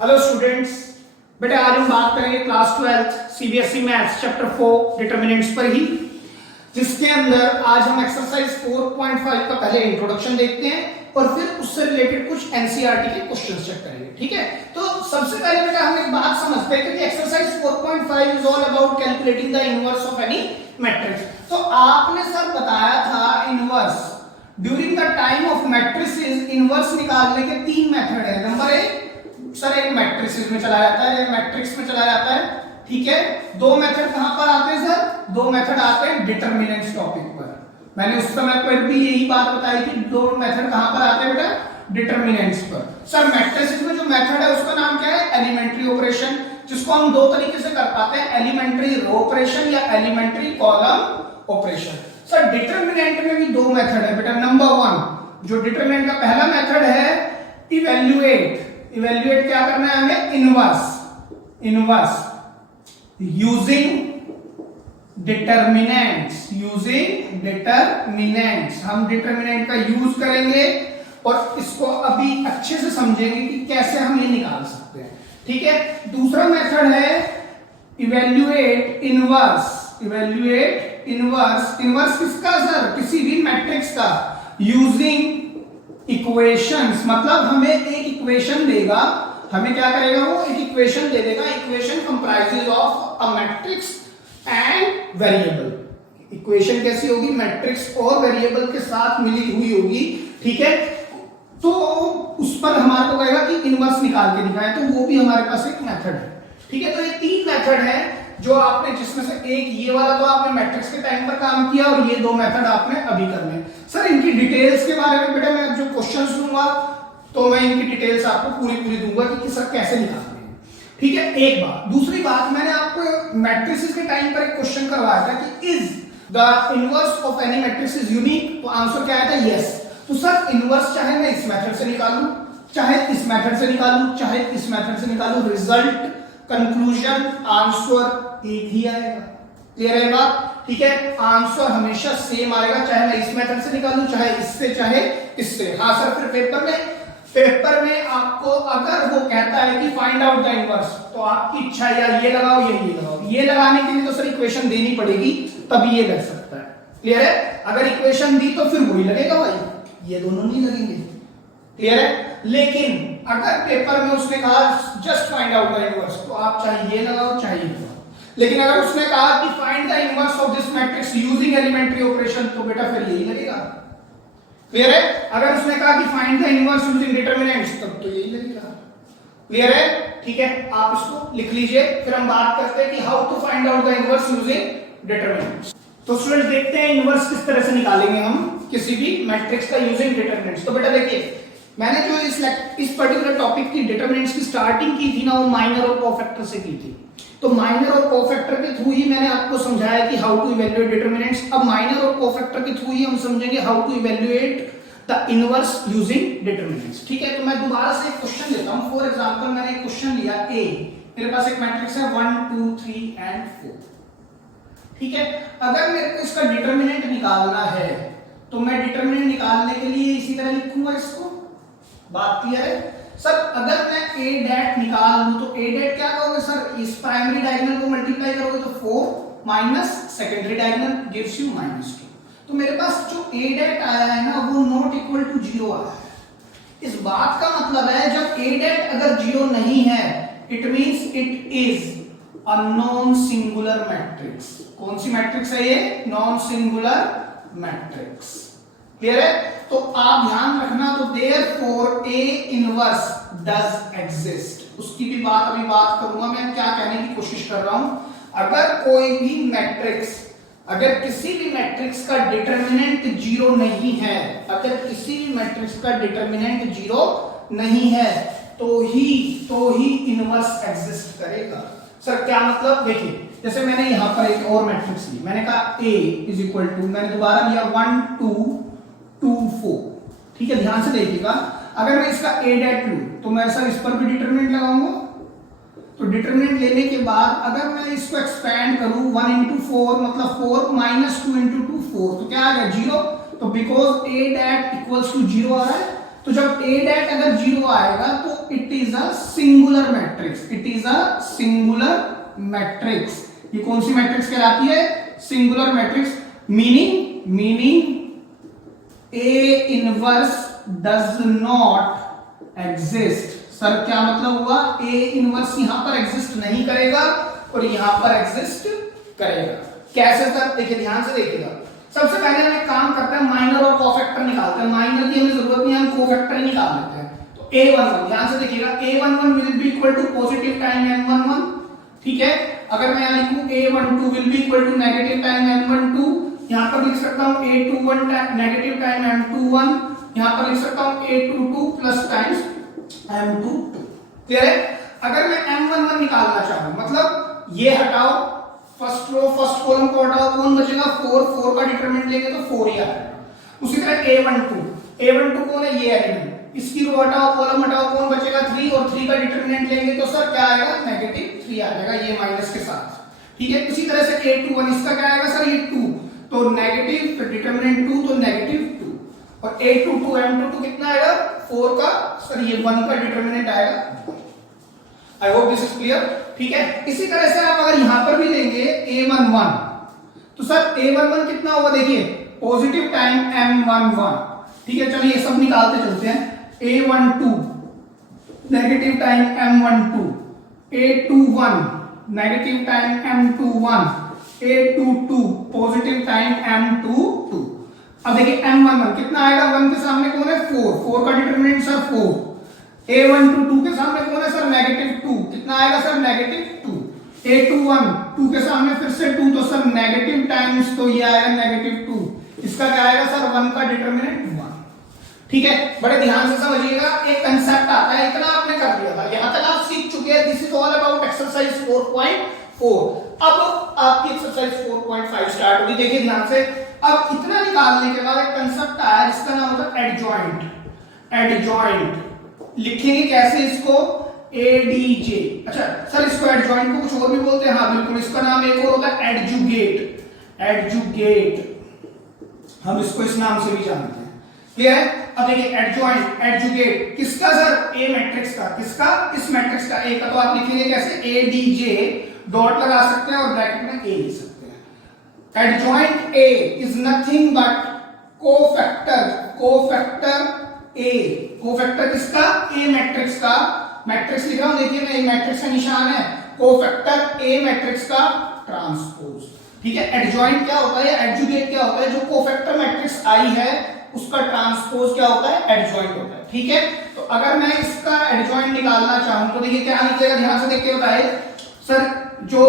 Hello students, बेटा आज हम बात करेंगे class 12 CBSE maths chapter 4 determinants पर ही, जिसके अंदर आज हम एक्सरसाइज 4.5 का पहले इंट्रोडक्शन देखते हैं और फिर उससे रिलेटेड कुछ एनसीईआरटी के क्वेश्चंस चेक करेंगे। ठीक है, तो सबसे पहले बेटा हम एक बात समझते हैं कि exercise 4.5 is all about calculating the inverse of any matrix. तो आपने सर बताया था inverse during the time of matrices inverse निकालने के तीन मेथड है। नंबर एक, सर एक मैट्रिसेस में चला जाता है, मैट्रिक्स में चला जाता है। ठीक है, दो मेथड कहां पर आते हैं सर? दो मेथड आते हैं डिटरमिनेंट्स टॉपिक पर। मैंने उस समय पर भी यही बात बताई कि दो मेथड कहां पर आते हैं बेटा? डिटरमिनेंट्स पर। सर मैट्रिसेस में जो मेथड है उसका नाम क्या है? एलिमेंट्री ऑपरेशन, जिसको हम दो तरीके से कर पाते हैं, एलिमेंट्री रो ऑपरेशन या elementary column operation. Sir determinant में भी दो मेथड है बेटा। नंबर वन, जो डिटरमिनेंट का पहला मेथड है इवैल्यूएट। इवैल्यूएट क्या करना है हमें? Inverse using determinants. हम डिटरमिनेंट का यूज करेंगे और इसको अभी अच्छे से समझेंगे कि कैसे हम ये निकाल सकते हैं। ठीक है, दूसरा मेथड है इवैल्यूएट इनवर्स। इनवर्स किसका सर? किसी भी मैट्रिक्स का, यूजिंग इक्वेशंस। मतलब हमें एक इक्वेशन देगा, हमें क्या करेगा वो? एक इक्वेशन दे देगा। Equation comprises of a matrix and variable. Equation कैसी होगी? मैट्रिक्स और वेरिएबल के साथ मिली हुई होगी। ठीक है, तो उस पर हमारे को कहेगा कि इनवर्स निकाल के दिखाएं, तो वो भी हमारे पास एक मेथड है। ठीक है, तो ये तीन मेथड है जो आपने, जिसमें से एक ये वाला तो आपने मैट्रिक्स के टाइम पर काम किया और ये दो मेथड आपने अभी करने। सर इनकी डिटेल्स के बारे में बेटा मैं जो क्वेश्चंस दूंगा तो मैं इनकी डिटेल्स आपको पूरी दूंगा कि सर कैसे निकालते हैं। ठीक है, एक बात। दूसरी बात, मैंने आपको मैट्रिसेस के टाइम पर एक क्वेश्चन करवाया था कि is the inverse of any matrix is unique, तो आंसर क्या आया था? यस। तो सर इनवर्स चाहे मैं इस मेथड से निकालूं, चाहे इस मेथड से निकालूं, चाहे इस मेथड से निकालूं, रिजल्ट, कंक्लूजन, आंसर एक ही आएगा। क्लियर है बात? ठीक है, आंसर हमेशा सेम आएगा, चाहे मैं इस मेथड से निकालूं, चाहे इससे, चाहे इससे। हाँ सर, फिर पेपर में आपको अगर वो कहता है कि फाइंड आउट द इनवर्स, तो आपकी इच्छा या ये लगाओ या ये लगाओ। ये लगाने के लिए तो सर इक्वेशन देनी पड़ेगी, तभी ये लग सकता है। क्लियर है? अगर इक्वेशन दी तो फिर वही लगेगा भाई, ये दोनों नहीं लगेंगे। क्लियर है? लेकिन अगर पेपर में उसने कहा just find out the inverse, तो आप चाहे ये लगाओ चाहे ये लगाओ। लेकिन अगर उसने कहा कि find the inverse of this matrix using elementary operation, तो बेटा फिर यही लगेगा। क्लियर है? अगर उसने कहा कि find the inverse using determinants, तब तो यही लगेगा। क्लियर है? ठीक है, आप इसको लिख लीजिए, फिर हम बात करते हैं कि how to find out the inverse using determinants. तो स्टूडेंट्स देखते हैं इनवर्स किस तरह से निकालेंगे हम किसी भी मैट्रिक्स का यूजिंग डिटरमिनेंट्स। तो बेटा देखिए, मैंने जो इस पर्टिकुलर टॉपिक की डिटरमिनेंट्स की स्टार्टिंग की थी ना, वो माइनर और कोफैक्टर से की थी। तो माइनर और कोफैक्टर के थ्रू ही मैंने आपको समझाया कि हाउ टू इवैल्यूएट डिटरमिनेंट्स। अब माइनर और कोफैक्टर के थ्रू ही हम समझेंगे how to evaluate the inverse using determinants. ठीक है, तो मैं दोबारा से एक क्वेश्चन लेता हूं। फॉर एग्जांपल मैंने एक क्वेश्चन लिया ए, मेरे पास एक मैट्रिक्स है 1 2 3 एंड 4। ठीक है, अगर मेरे को इसका डिटरमिनेंट निकालना है तो मैं डिटरमिनेंट निकालने के लिए इसी तरह लिखूंगा इसको। बात क्लियर है? सर अगर मैं a डैट निकाल लूं तो a डैट क्या करोगे सर? इस प्राइमरी डायगोनल को मल्टीप्लाई करोगे तो 4 minus secondary diagonal gives you -2। तो मेरे पास जो a डैट आया है ना, वो नॉट इक्वल टू 0 आया है। इस बात का मतलब है जब a डैट अगर 0 नहीं है, it means it is a non singular matrix. कौन सी मैट्रिक्स है ये? Non singular matrix. क्लियर है? तो आप ध्यान रखना, तो therefore A inverse does exist. उसकी भी बात अभी बात करूंगा। मैं क्या कहने की कोशिश कर रहा हूं, अगर कोई भी मैट्रिक्स, अगर किसी भी मैट्रिक्स का डिटरमिनेंट 0 नहीं है, अगर किसी भी मैट्रिक्स का डिटरमिनेंट 0 नहीं है, तो ही इनवर्स एग्जिस्ट करेगा। सर क्या मतलब? देखिए, जैसे मैंने यहां पर एक और मैट्रिक्स ली, मैंने कहा A इज इक्वल टू, मैंने दोबारा लिया 1 2 2 4। ठीक है, ध्यान से देखिएगा, अगर मैं इसका a डैट लूं तो मैं सर इस पर भी डिटरमिनेंट लगाऊंगा। तो डिटरमिनेंट लेने के बाद अगर मैं इसको एक्सपेंड करूं 1 into 4 मतलब 4 minus 2 into 2 4, तो क्या आ गया? 0। तो because a det equals to 0 आ रहा है, तो जब a डैट अगर 0 आएगा तो it is a singular matrix, it is a singular matrix. ये कौन सी मैट्रिक्स कहलाती है? Singular matrix. Meaning A inverse does not exist. Sir क्या मतलब हुआ? A इनवर्स यहां पर एग्जिस्ट नहीं करेगा और यहां पर एग्जिस्ट करेगा। कैसे सर? देखिए ध्यान से देखिएगा। सबसे पहले हम एक काम करते हैं, माइनर और कोफैक्टर निकालते हैं। माइनर की हमें जरूरत नहीं है, हम कोफैक्टर निकाल लेते हैं। तो a11 ध्यान से देखिएगा, a11 will be equal to positive time m11, ठीक है। अगर मैं यहां लिखूं a12 will be equal to negative time m12, यहां पर लिख सकता हूं a21 नेगेटिव टाइम m21, यहां पर लिख सकता हूं a22 plus times m22। Clear है? अगर मैं m11 निकालना चाहूं, मतलब ये हटाओ, फर्स्ट रो फर्स्ट कॉलम को हटाओ, कौन बचेगा? 4 का डिटरमिनेंट लेंगे तो 4 ही आएगा। उसी तरह a12 कौन है? ये एलिमेंट, इसकी रो हटाओ कॉलम हटाओ, कौन बचेगा? 3, और 3 का डिटरमिनेंट लेंगे तो सर क्या आएगा? -3 आ जाएगा, ये माइनस के साथ, ठीक है। इसी तरह से a21 इसका क्या आएगा सर? ये 2, तो नेगेटिव डिटरमिनेंट 2 तो -2, और a22 m22 कितना आएगा? 4 का, सर ये 1 का डिटरमिनेंट आएगा। I hope this is clear, ठीक है। इसी तरह से आप अगर यहां पर भी लेंगे a11, तो सर a11 कितना होगा? देखिए पॉजिटिव टाइम m11, ठीक है। चलिए सब निकालते चलते हैं। a12 negative time m12, a21 negative time m21, a22 positive time m22। अब देखिए m11 कितना आएगा? 1 के सामने कौन है? 4 का डिटरमिनेंट सर 4। a12 2 के सामने कौन है सर? -2, कितना आएगा सर? -2। a21 2 के सामने फिर से 2, तो सर नेगेटिव टाइम्स, तो ये आएगा -2। इसका क्या आएगा सर? 1 का डिटरमिनेंट 1, ठीक है। बड़े ध्यान से समझिएगा, एक कंसेप्ट आता है, इतना आपने कर दिया था, यहां तक आप सीख चुके हैं। This is all about exercise 4.4। अब आपकी एक्सरसाइज 4.5 स्टार्ट होगी। देखिए ध्यान से, अब इतना निकालने के बाद एक कंसेप्ट आया जिसका नाम होता है एडजॉइंट। एडजॉइंट लिखेंगे कैसे इसको? एडीजे। अच्छा सर, इसको एडजॉइंट को कुछ और भी बोलते हैं? हाँ बिल्कुल, इसका नाम एक और होता है एडजुगेट। एडजुगेट हम इसको इस नाम से भी जानते हैं। क्लियर है? अब देखिए एडजॉइंट एडजुगेट किसका सर? ए मैट्रिक्स का। किसका? इस मैट्रिक्स का, ए का। तो आप लिखेंगे कैसे? एडीजे, डॉट लगा सकते हैं और ब्रैकेट में ए लिख सकते हैं। Adjoint A is nothing but cofactor. Cofactor A, cofactor किसका? ए मैट्रिक्स का। मैट्रिक्स लिख रहा हूं, देखिए मैं, ए मैट्रिक्स का निशान है, कोफैक्टर ए मैट्रिक्स का ट्रांसपोज, ठीक है। एडजॉइंट क्या होता है? एडजुगेट क्या होता है? जो कोफैक्टर मैट्रिक्स आई है उसका ट्रांसपोज क्या होता है? एडजॉइंट होता है, ठीक है। तो अगर मैं इसका एडजॉइंट निकालना चाहूं तो देखिए क्या निकलेगा? ध्यान से देखिए, बताइए सर। जो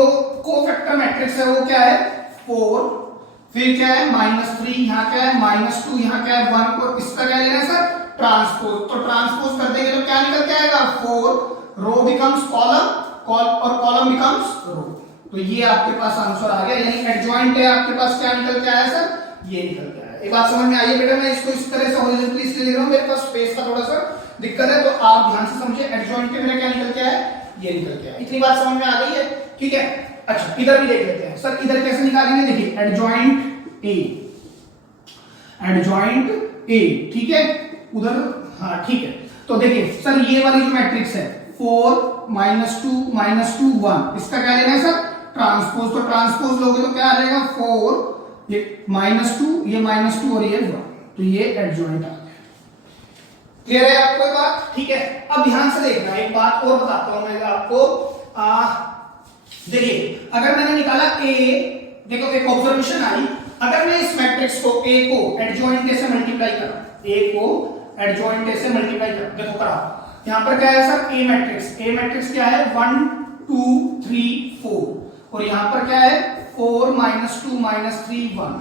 कोफैक्टर मैट्रिक्स है वो क्या है? 4, फिर क्या है? -3, यहाँ क्या है? -2, यहाँ क्या है? 1, और इसका क्या लेना है सर? ट्रांसपोज। तो ट्रांसपोज कर देंगे तो क्या निकल के आएगा? 4, रो बिकम्स कॉलम, और कॉलम बिकम्स रो। तो ये आपके पास आंसर आ गया, यानी एडजॉइंट है आपके पास क्या निकल के आया सर? ये निकल के आया। एक बात समझ में आई है बेटा? मैं इसको इस तरह से हॉरिजॉन्टली इसलिए लिख रहा हूं, मेरे पास स्पेस का थोड़ा सा दिक्कत है, तो आप ध्यान से समझिए। एडजॉइंट के मेरा क्या निकल के आया? ये निकल के आया। इतनी बात समझ में आ गई है, ठीक है। अच्छा इधर भी देख लेते हैं सर, इधर कैसे निकालेंगे? देखिए एडजॉइंट ए, एडजॉइंट ए, ठीक है। उधर, हाँ ठीक है। तो देखिए सर, ये वाली जो मैट्रिक्स है 4 -2 -2 1, इसका क्या लेना है सर? ट्रांसपोज। तो ट्रांसपोज लोगे तो क्या आ जाएगा? 4, ये -2, ये -2 और ये 1, तो ये एडजॉइंट आ गया। क्लियर है आपको ये बात? ठीक है। अब ध्यान से देखना, एक बात और बताता हूं मैं आपको। देखिए अगर मैंने निकाला ए, देखो एक ऑब्जर्वेशन आई, अगर मैं इस मैट्रिक्स को ए को एडजॉइंट से मल्टीप्लाई करा, ए को एडजॉइंट से मल्टीप्लाई करा, देखो करा, यहां पर क्या है सर? ए मैट्रिक्स। ए मैट्रिक्स क्या है? 1 2 3 4, और यहां पर क्या है? 4 -2 -3 1,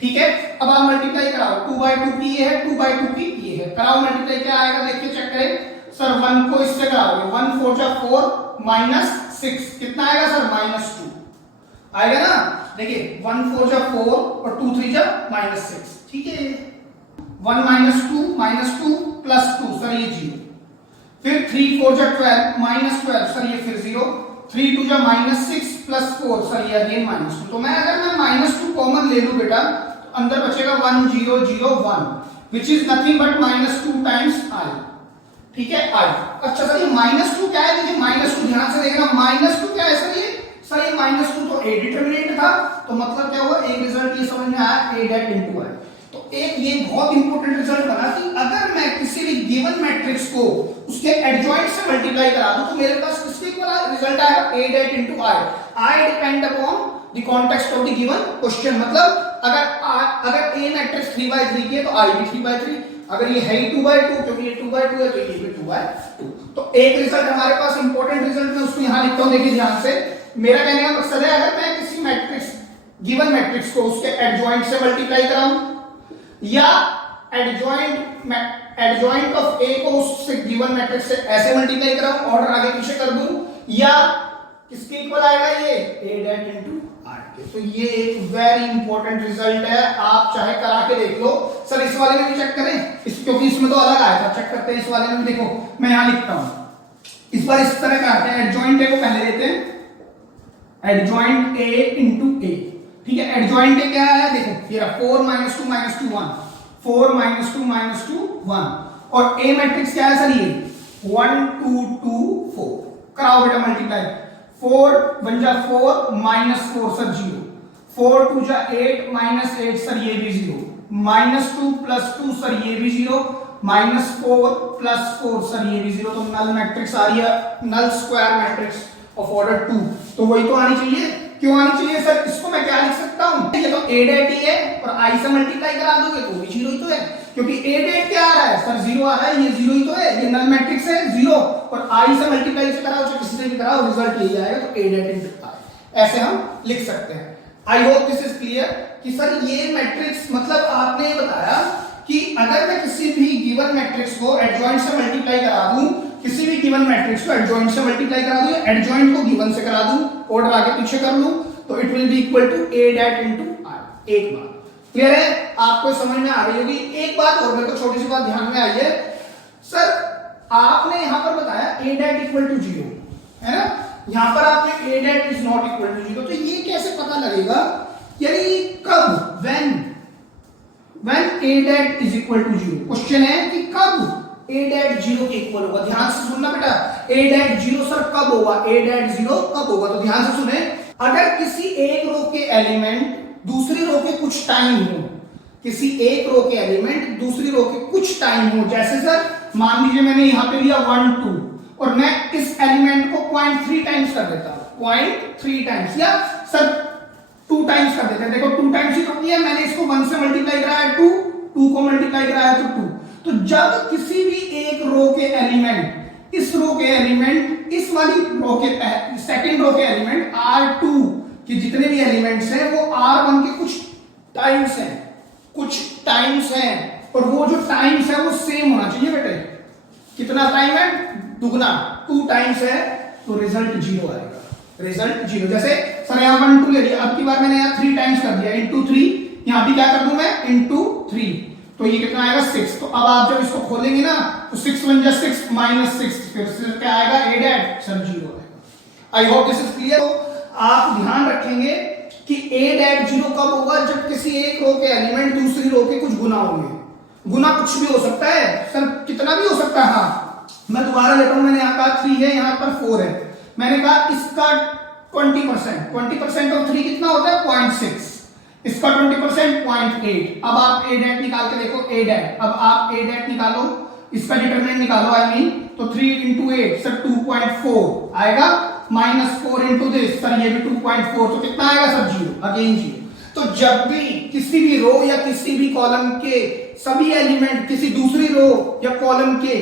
ठीक है। अब आप मल्टीप्लाई कराओ, 2/2 की ये है, 2/2 की ये है, कराओ मल्टीप्लाई, क्या आएगा देखिए, चेक करें सर। 1 को इससे कराओगे, 1 4 जा 4 -6, कितना आएगा सर? -2 आएगा ना। देखिए 1 4 जा 4 और 2 3 जा -6, ठीक है। 1 -2 प्लस 2 सर ये 0, फिर 3 4 जा 12 -12 सर ये फिर 0, 3 2 जा -6 प्लस 4 सर ये अगेन -2। तो मैं अगर मैं -2 कॉमन ले लूं बेटा, तो अंदर बचेगा 1 0 0 1, which is nothing but -2 times i, ठीक है i। अच्छा सर ये -2 क्या है, देखिए -2 ध्यान से देखना, -2 क्या है सर, ये -2 तो a डिटरमिनेंट था, तो मतलब क्या हुआ, एक रिजल्ट ये समझ में आया a डेट इनटू i। तो एक ये बहुत इंपॉर्टेंट रिजल्ट बना कि अगर मैं किसी भी गिवन मैट्रिक्स को उसके एडजॉइंट से मल्टीप्लाई करा दूं तो मेरे पास किसके इक्वल रिजल्ट आएगा, a det into i। i depend upon the context of the given question, मतलब अगर a मैट्रिक्स 3/3 की है तो i भी 3/3, अगर ये है 2/2 क्योंकि ये 2/2 है तो ये भी 2/2। तो एक रिजल्ट हमारे पास इंपॉर्टेंट रिजल्ट मैं उसको यहां लिखता हूं, देखिए ध्यान से। मेरा कहने का मकसद है अगर मैं किसी मैट्रिक्स गिवन मैट्रिक्स को उसके एडजॉइंट से मल्टीप्लाई कराऊं या एडजॉइंट ऑफ a को उससे गिवन मैट्रिक्स से ऐसे मल्टीप्लाई कराऊं, ऑर्डर आगे पीछे कर दूं, या किसके इक्वल आएगा ये a डेट इनटू r के। तो ये एक वेरी इंपॉर्टेंट रिजल्ट है, आप चाहे करा के देख लो। सर इस वाले में भी चेक करें, क्योंकि इसमें तो अलग आया था, चेक करते हैं इस वाले में भी। देखो मैं यहां लिखता हूं, इस बार इस तरह करते हैं, एडजॉइंट a को पहले लेते हैं, एडजॉइंट a इनटू a, ठीक है। एडजॉइंट a क्या है, देखो ये रहा 4 - 2 - 2 1, 4 - 2 - 2 1, और a मैट्रिक्स क्या है सर, ये 1 2 2 4। कराओ बेटा मल्टीप्लाई, 4 1 जा 4 -4 सर 0, 4 2 जा 8 -8 सर ये भी 0, -2 + 2 सर ये भी 0, -4 + 4 सर ये भी 0। तो नल मैट्रिक्स आ रही है, नल स्क्वायर मैट्रिक्स ऑफ ऑर्डर 2, तो वही तो आनी चाहिए। क्यों आनी चाहिए सर, इसको मैं क्या लिख सकता हूं, ये तो a डेट ही है और i से मल्टीप्लाई करा दोगे तो भी 0 ही तो है, क्योंकि a डेट क्या आ रहा है सर, 0 आ रहा है, ये 0 ही तो है, ये नल मैट्रिक्स है 0, और i से मल्टीप्लाई से कराओ चाहे किसी से भी कराओ रिजल्ट यही आएगा, तो a डेट इनटू i ऐसे हम लिख सकते हैं। I hope this is clear कि सर ये मैट्रिक्स, मतलब आपने बताया कि अगर मैं किसी भी गिवन मैट्रिक्स को एडजॉइंट से मल्टीप्लाई करा दूं, किसी भी गिवन मैट्रिक्स को एडजॉइंट से मल्टीप्लाई करा दूं, एडजॉइंट को गिवन से करा दूं, ऑर्डर आगे पीछे कर लूं, तो it will be equal to a det into i। एक बात क्लियर है, आपको समझ में आ गई होगी। एक बात और मेरे को छोटी सी बात ध्यान में आई है, सर आपने यहां पर बताया a डेट इक्वल टू 0 है ना, यहां पर आपने a det is not equal to 0, तो ये कैसे पता लगेगा, यानी कब, when a det is equal to 0। Question है कि कब a डेट 0 के इक्वल होगा, ध्यान से सुनना बेटा, a डेट 0 सर कब होगा, a डेट 0 कब होगा, तो ध्यान से सुने। अगर किसी एक रो के एलिमेंट दूसरी रो के कुछ टाइम हो, किसी एक रो के एलिमेंट दूसरी रो के कुछ टाइम हो, जैसे सर मान लीजिए मैंने यहां पे लिया 1 2 और मैं इस एलिमेंट को 0.3 टाइम्स कर देता हूं, 0.3 टाइम्स, या सर 2 टाइम्स कर देते हैं, देखो 2 टाइम्स ही तो किया मैंने, इसको 1 से मल्टीप्लाई कराया 2, 2 को मल्टीप्लाई कराया तो 2। तो जब किसी भी एक रो के एलिमेंट, इस रो के एलिमेंट, इस वाली रो के सेकंड रो के एलिमेंट R2 के जितने भी एलिमेंट्स हैं वो R1 के कुछ टाइम्स हैं, कुछ टाइम्स हैं, और वो जो टाइम्स है वो सेम होना चाहिए बेटे। कितना टाइम है, दुगना, 2 टाइम्स है, तो रिजल्ट 0 आएगा, रिजल्ट 0। जैसे सर यहां 1 2 ले लिया, अब की बार मैंने यहां 3 टाइम्स कर दिया, इंटू 3, यहां भी क्या कर दूं मैं, इंटू 3, तो ये कितना आएगा 6। तो अब आप जब इसको खोलेंगे ना तो 6 1 जा 6 -6, फिर से क्या आएगा, a डेट सर 0 आएगा। I hope this is clear. तो आप ध्यान रखेंगे कि a डेट 0 कब होगा, जब किसी एक रो के एलिमेंट दूसरी रो के कुछ गुना होंगे। गुना कुछ भी हो सकता है सर, कितना भी हो सकता है। हाँ मैं दोबारा लेता हूं, मैंने यहाँ कहा 3 है, यहाँ पर 4 है, मैंने कहा इसका 20% ऑफ 3 कितना होता है, 0.6, इसका 20% 0.8। अब आप a डेट निकाल के देखो, a डेट, अब आप a डेट निकालो, इसका डिटरमिनेंट निकालो, आई मीन, तो 3 into 8 सर 2.4 आएगा, -4 into दिस सर ये भी 2.4, तो कितना आएगा सर 0, अगेन 0। तो जब भी किसी भी रो या किसी भी कॉलम के सभी एलिमेंट किसी दूसरी रो या कॉलम के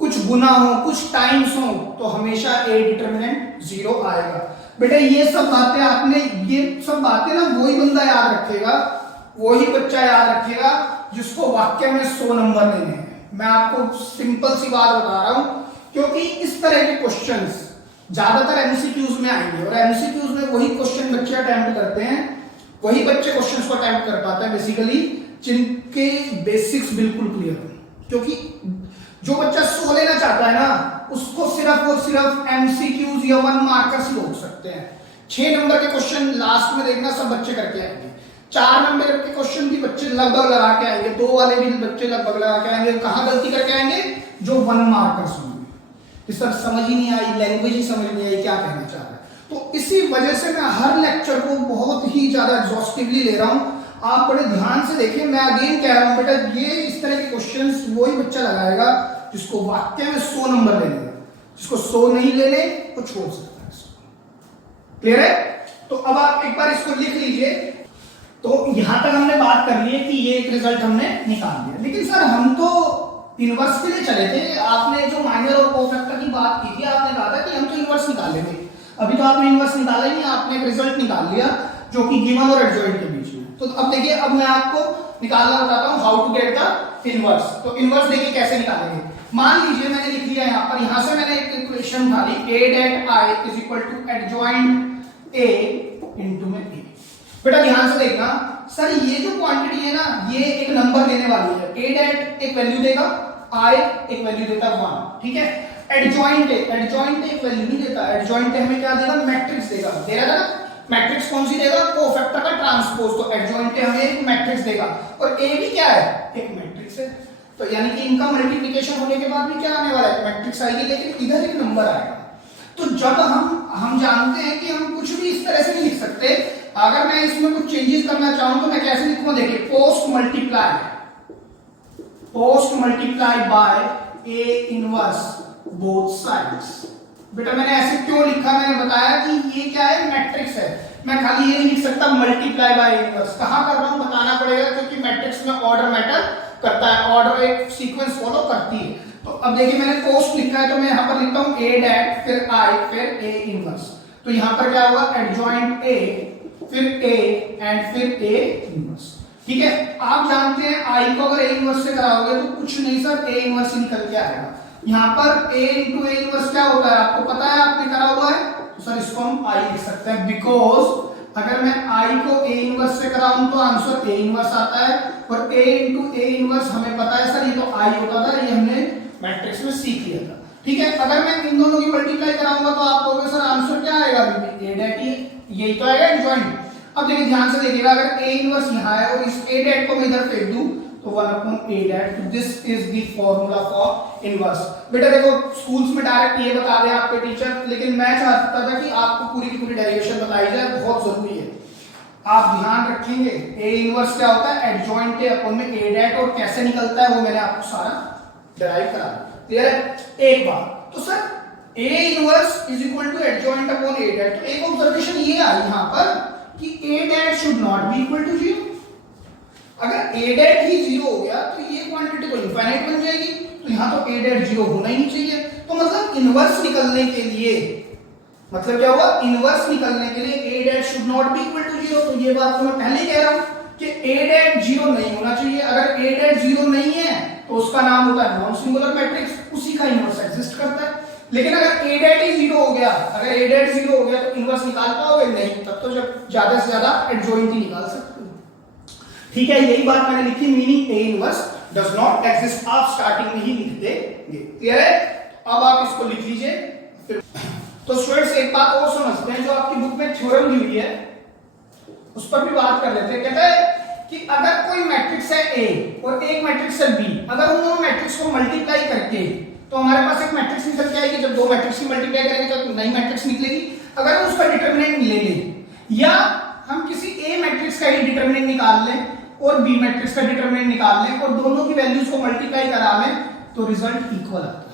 कुछ गुना हो, कुछ टाइम्स हो, तो हमेशा a डिटरमिनेंट 0 आएगा। बेटा ये सब बातें आपने, ये सब बातें ना वही बंदा याद रखेगा, वही बच्चा याद रखेगा जिसको वाक्य में 100 नंबर लेने हैं। मैं आपको सिंपल सी बात बता रहा हूं, क्योंकि इस तरह के क्वेश्चंस ज्यादातर एमसीक्यूज में आएंगे, और एमसीक्यूज में वही क्वेश्चन बच्चे अटेम्प्ट करते हैं, वही बच्चे क्वेश्चंस को अटेम्प्ट कर पाते हैं बेसिकली जिनके बेसिक्स बिल्कुल क्लियर हो। क्योंकि जो बच्चा 100 लेना चाहता है ना, उसको सिर्फ और सिर्फ एमसीक्यूज या 1 मार्कर्स ही रोक सकते हैं। 6 नंबर के क्वेश्चन लास्ट में देखना सब बच्चे करके आएंगे, 4 नंबर के क्वेश्चन भी बच्चे लगभग लगा के आएंगे, 2 वाले भी बच्चे लगभग लगा के आएंगे। कहां गलती करके आएंगे? जो 1 मार्कर्स होंगे कि सर समझ ही नहीं आई, लैंग्वेज ही समझ नहीं आई, क्या कहना चाह रहा है। तो इसी वजह से मैं हर लेक्चर को बहुत ही ज्यादा एग्जॉस्टिवली ले रहा हूं। आप बड़े ध्यान से देखिए, मैं अगेन कह रहा हूं बेटा, ये इस तरह के क्वेश्चंस वही बच्चा लगाएगा जिसको वाक्य में 100 नंबर लेने हैं। जिसको 100 नहीं लेने वो छोड़ सकता है। क्लियर है? तो अब आप एक बार इसको लिख लीजिए। तो यहां तक हमने बात कर ली है कि ये एक रिजल्ट हमने निकाल दिया। लेकिन सर हम तो इनवर्स के लिए चले थे, आपने जो माइनर और कोफैक्टर की बात की थी, आपने कहा था कि हम तो इनवर्स निकाल लेंगे। अभी तो आपने इनवर्स निकाला ही नहीं, आपने एक रिजल्ट निकाल लिया जो कि गिवन और एडजॉइंट के बीच में। तो अब देखिए, अब मैं आपको निकालना बताता हूं how to get the inverse. तो इनवर्स देखिए कैसे निकालेंगे। मान लीजिए मैंने लिख लिया यहां पर, यहां से मैंने एक इक्वेशन उठा ली, a dat i is equal to adjoint a into में a। बेटा ध्यान से देखना, सर ये जो क्वांटिटी है ना, ये एक नंबर देने वाली है। a dat एक वैल्यू देगा, i एक वैल्यू देता है 1, ठीक है। एडजॉइंट एक वैल्यू नहीं देता। एडजॉइंट हमें क्या देगा? मैट्रिक्स देगा। दे रहा था मैट्रिक्स कौन सी देगा? कोफैक्टर का ट्रांसपोज। तो एडजॉइंट हमें एक मैट्रिक्स देगा और a भी क्या है? एक मैट्रिक्स है। तो यानी कि इनका मल्टीप्लिकेशन होने के बाद भी क्या आने वाला है? मैट्रिक्स आएगी, लेकिन इधर एक नंबर आएगा। तो जब हम जानते हैं कि हम कुछ भी इस तरह से नहीं लिख सकते। अगर मैं इसमें कुछ चेंजेस करना चाहूं तो मैं कैसे लिखूंगा? देखिए, post multiply by a inverse both sides. बेटा मैंने ऐसे क्यों लिखा? मैंने बताया कि ये क्या है? मैट्रिक्स है। मैं खाली ये नहीं लिख सकता मल्टीप्लाई बाय इनवर्स। कहां कर रहा हूं बताना पड़ेगा, क्योंकि मैट्रिक्स में ऑर्डर मैटर करता है, ऑर्डर एक सीक्वेंस फॉलो करती है। तो अब देखिए, मैंने पोस्ट लिखा है तो मैं यहां पर लिखता हूं a dat फिर i फिर a इनवर्स। तो यहां पर क्या होगा? एडजॉइंट a फिर a एंड फिर a इनवर्स। ठीक है। आप जानते हैं i को अगर a इनवर्स से कराओगे तो कुछ नहीं सर, a इनवर्स ही निकल के आएगा। यहां पर a इनटू a इनवर्स क्या होता है आपको पता है, आपने करा हुआ है। तो सर इसको हम i लिख सकते हैं, बिकॉज अगर मैं i को a इनवर्स से कराऊं तो आंसर a इनवर्स आता है, और a इनटू a इनवर्स हमें पता है सर ये तो i होता था, ये हमने मैट्रिक्स में सीख लिया था। ठीक है। अगर मैं इन दोनों की मल्टीप्लाई कराऊंगा तो आप कहोगे सर आंसर क्या आएगा? a dat यही तो आएगा एडजॉइंट। अब देखिए ध्यान से देखिएगा, अगर a इनवर्स यहां है और इस a dat को मैं इधर फेंक दूं तो 1 upon a dat, this is the formula for inverse. बेटा देखो, स्कूल्स में डायरेक्ट ये बता रहे हैं आपके टीचर, लेकिन मैं चाहता था कि आपको पूरी की पूरी डेरिवेशन बताई जाए, बहुत जरूरी है। आप ध्यान रखेंगे a इनवर्स क्या होता है? एडजॉइंट a अपॉन में a dat, और कैसे निकलता है वो मैंने आपको सारा डिराइव करा दिया। क्लियर है? एक बार तो sir a inverse is equal to adjoint upon a dat। तो एक ऑब्जर्वेशन ये आई यहां पर कि a dat should not be equal to 0। अगर a dat ही 0 हो गया तो ये क्वांटिटी तो इनफाइनाइट बन जाएगी। तो यहां तो a dat 0 होना ही नहीं चाहिए। तो मतलब इनवर्स निकलने के लिए मतलब क्या होगा? इनवर्स निकलने के लिए a dat should not be equal to 0। तो ये बात तो मैं पहले ही कह रहा हूं कि a dat 0 नहीं होना चाहिए। अगर a dat 0 नहीं है तो उसका नाम होता है नॉन सिंगुलर मैट्रिक्स, उसी का इनवर्स एग्जिस्ट करता है। लेकिन अगर a dat ही 0 हो गया, अगर a dat 0 हो गया तो इनवर्स निकाल पाओगे? नहीं। तब तो जब ज्यादा से ज्यादा एडजॉइंट ही निकाल सकते हो। ठीक है, यही बात मैंने लिखी, meaning a inverse does not exist. आप स्टार्टिंग में ही लिख देंगे। क्लियर है? अब आप इसको लिख लीजिए। तो स्टूडेंट्स एक बात और समझते हैं, जो आपकी बुक में थ्योरम दी हुई है उस पर भी बात कर लेते हैं। कहता है कि अगर कोई मैट्रिक्स है A और एक मैट्रिक्स है B, अगर उन दोनों मैट्रिक्स को मल्टीप्लाई करके तो हमारे पास एक मैट्रिक्स निकल के आएगी। जब दो मैट्रिक्स की मल्टीप्लाई करेंगे तो नई मैट्रिक्स निकलेगी। अगर उसका डिटरमिनेंट मिलेंगे, या हम किसी A मैट्रिक्स का ही डिटरमिनेंट निकाल लें और B मैट्रिक्स का डिटरमिनेंट निकाल लें और दोनों की वैल्यूज को मल्टीप्लाई करा लें तो रिजल्ट इक्वल आता है।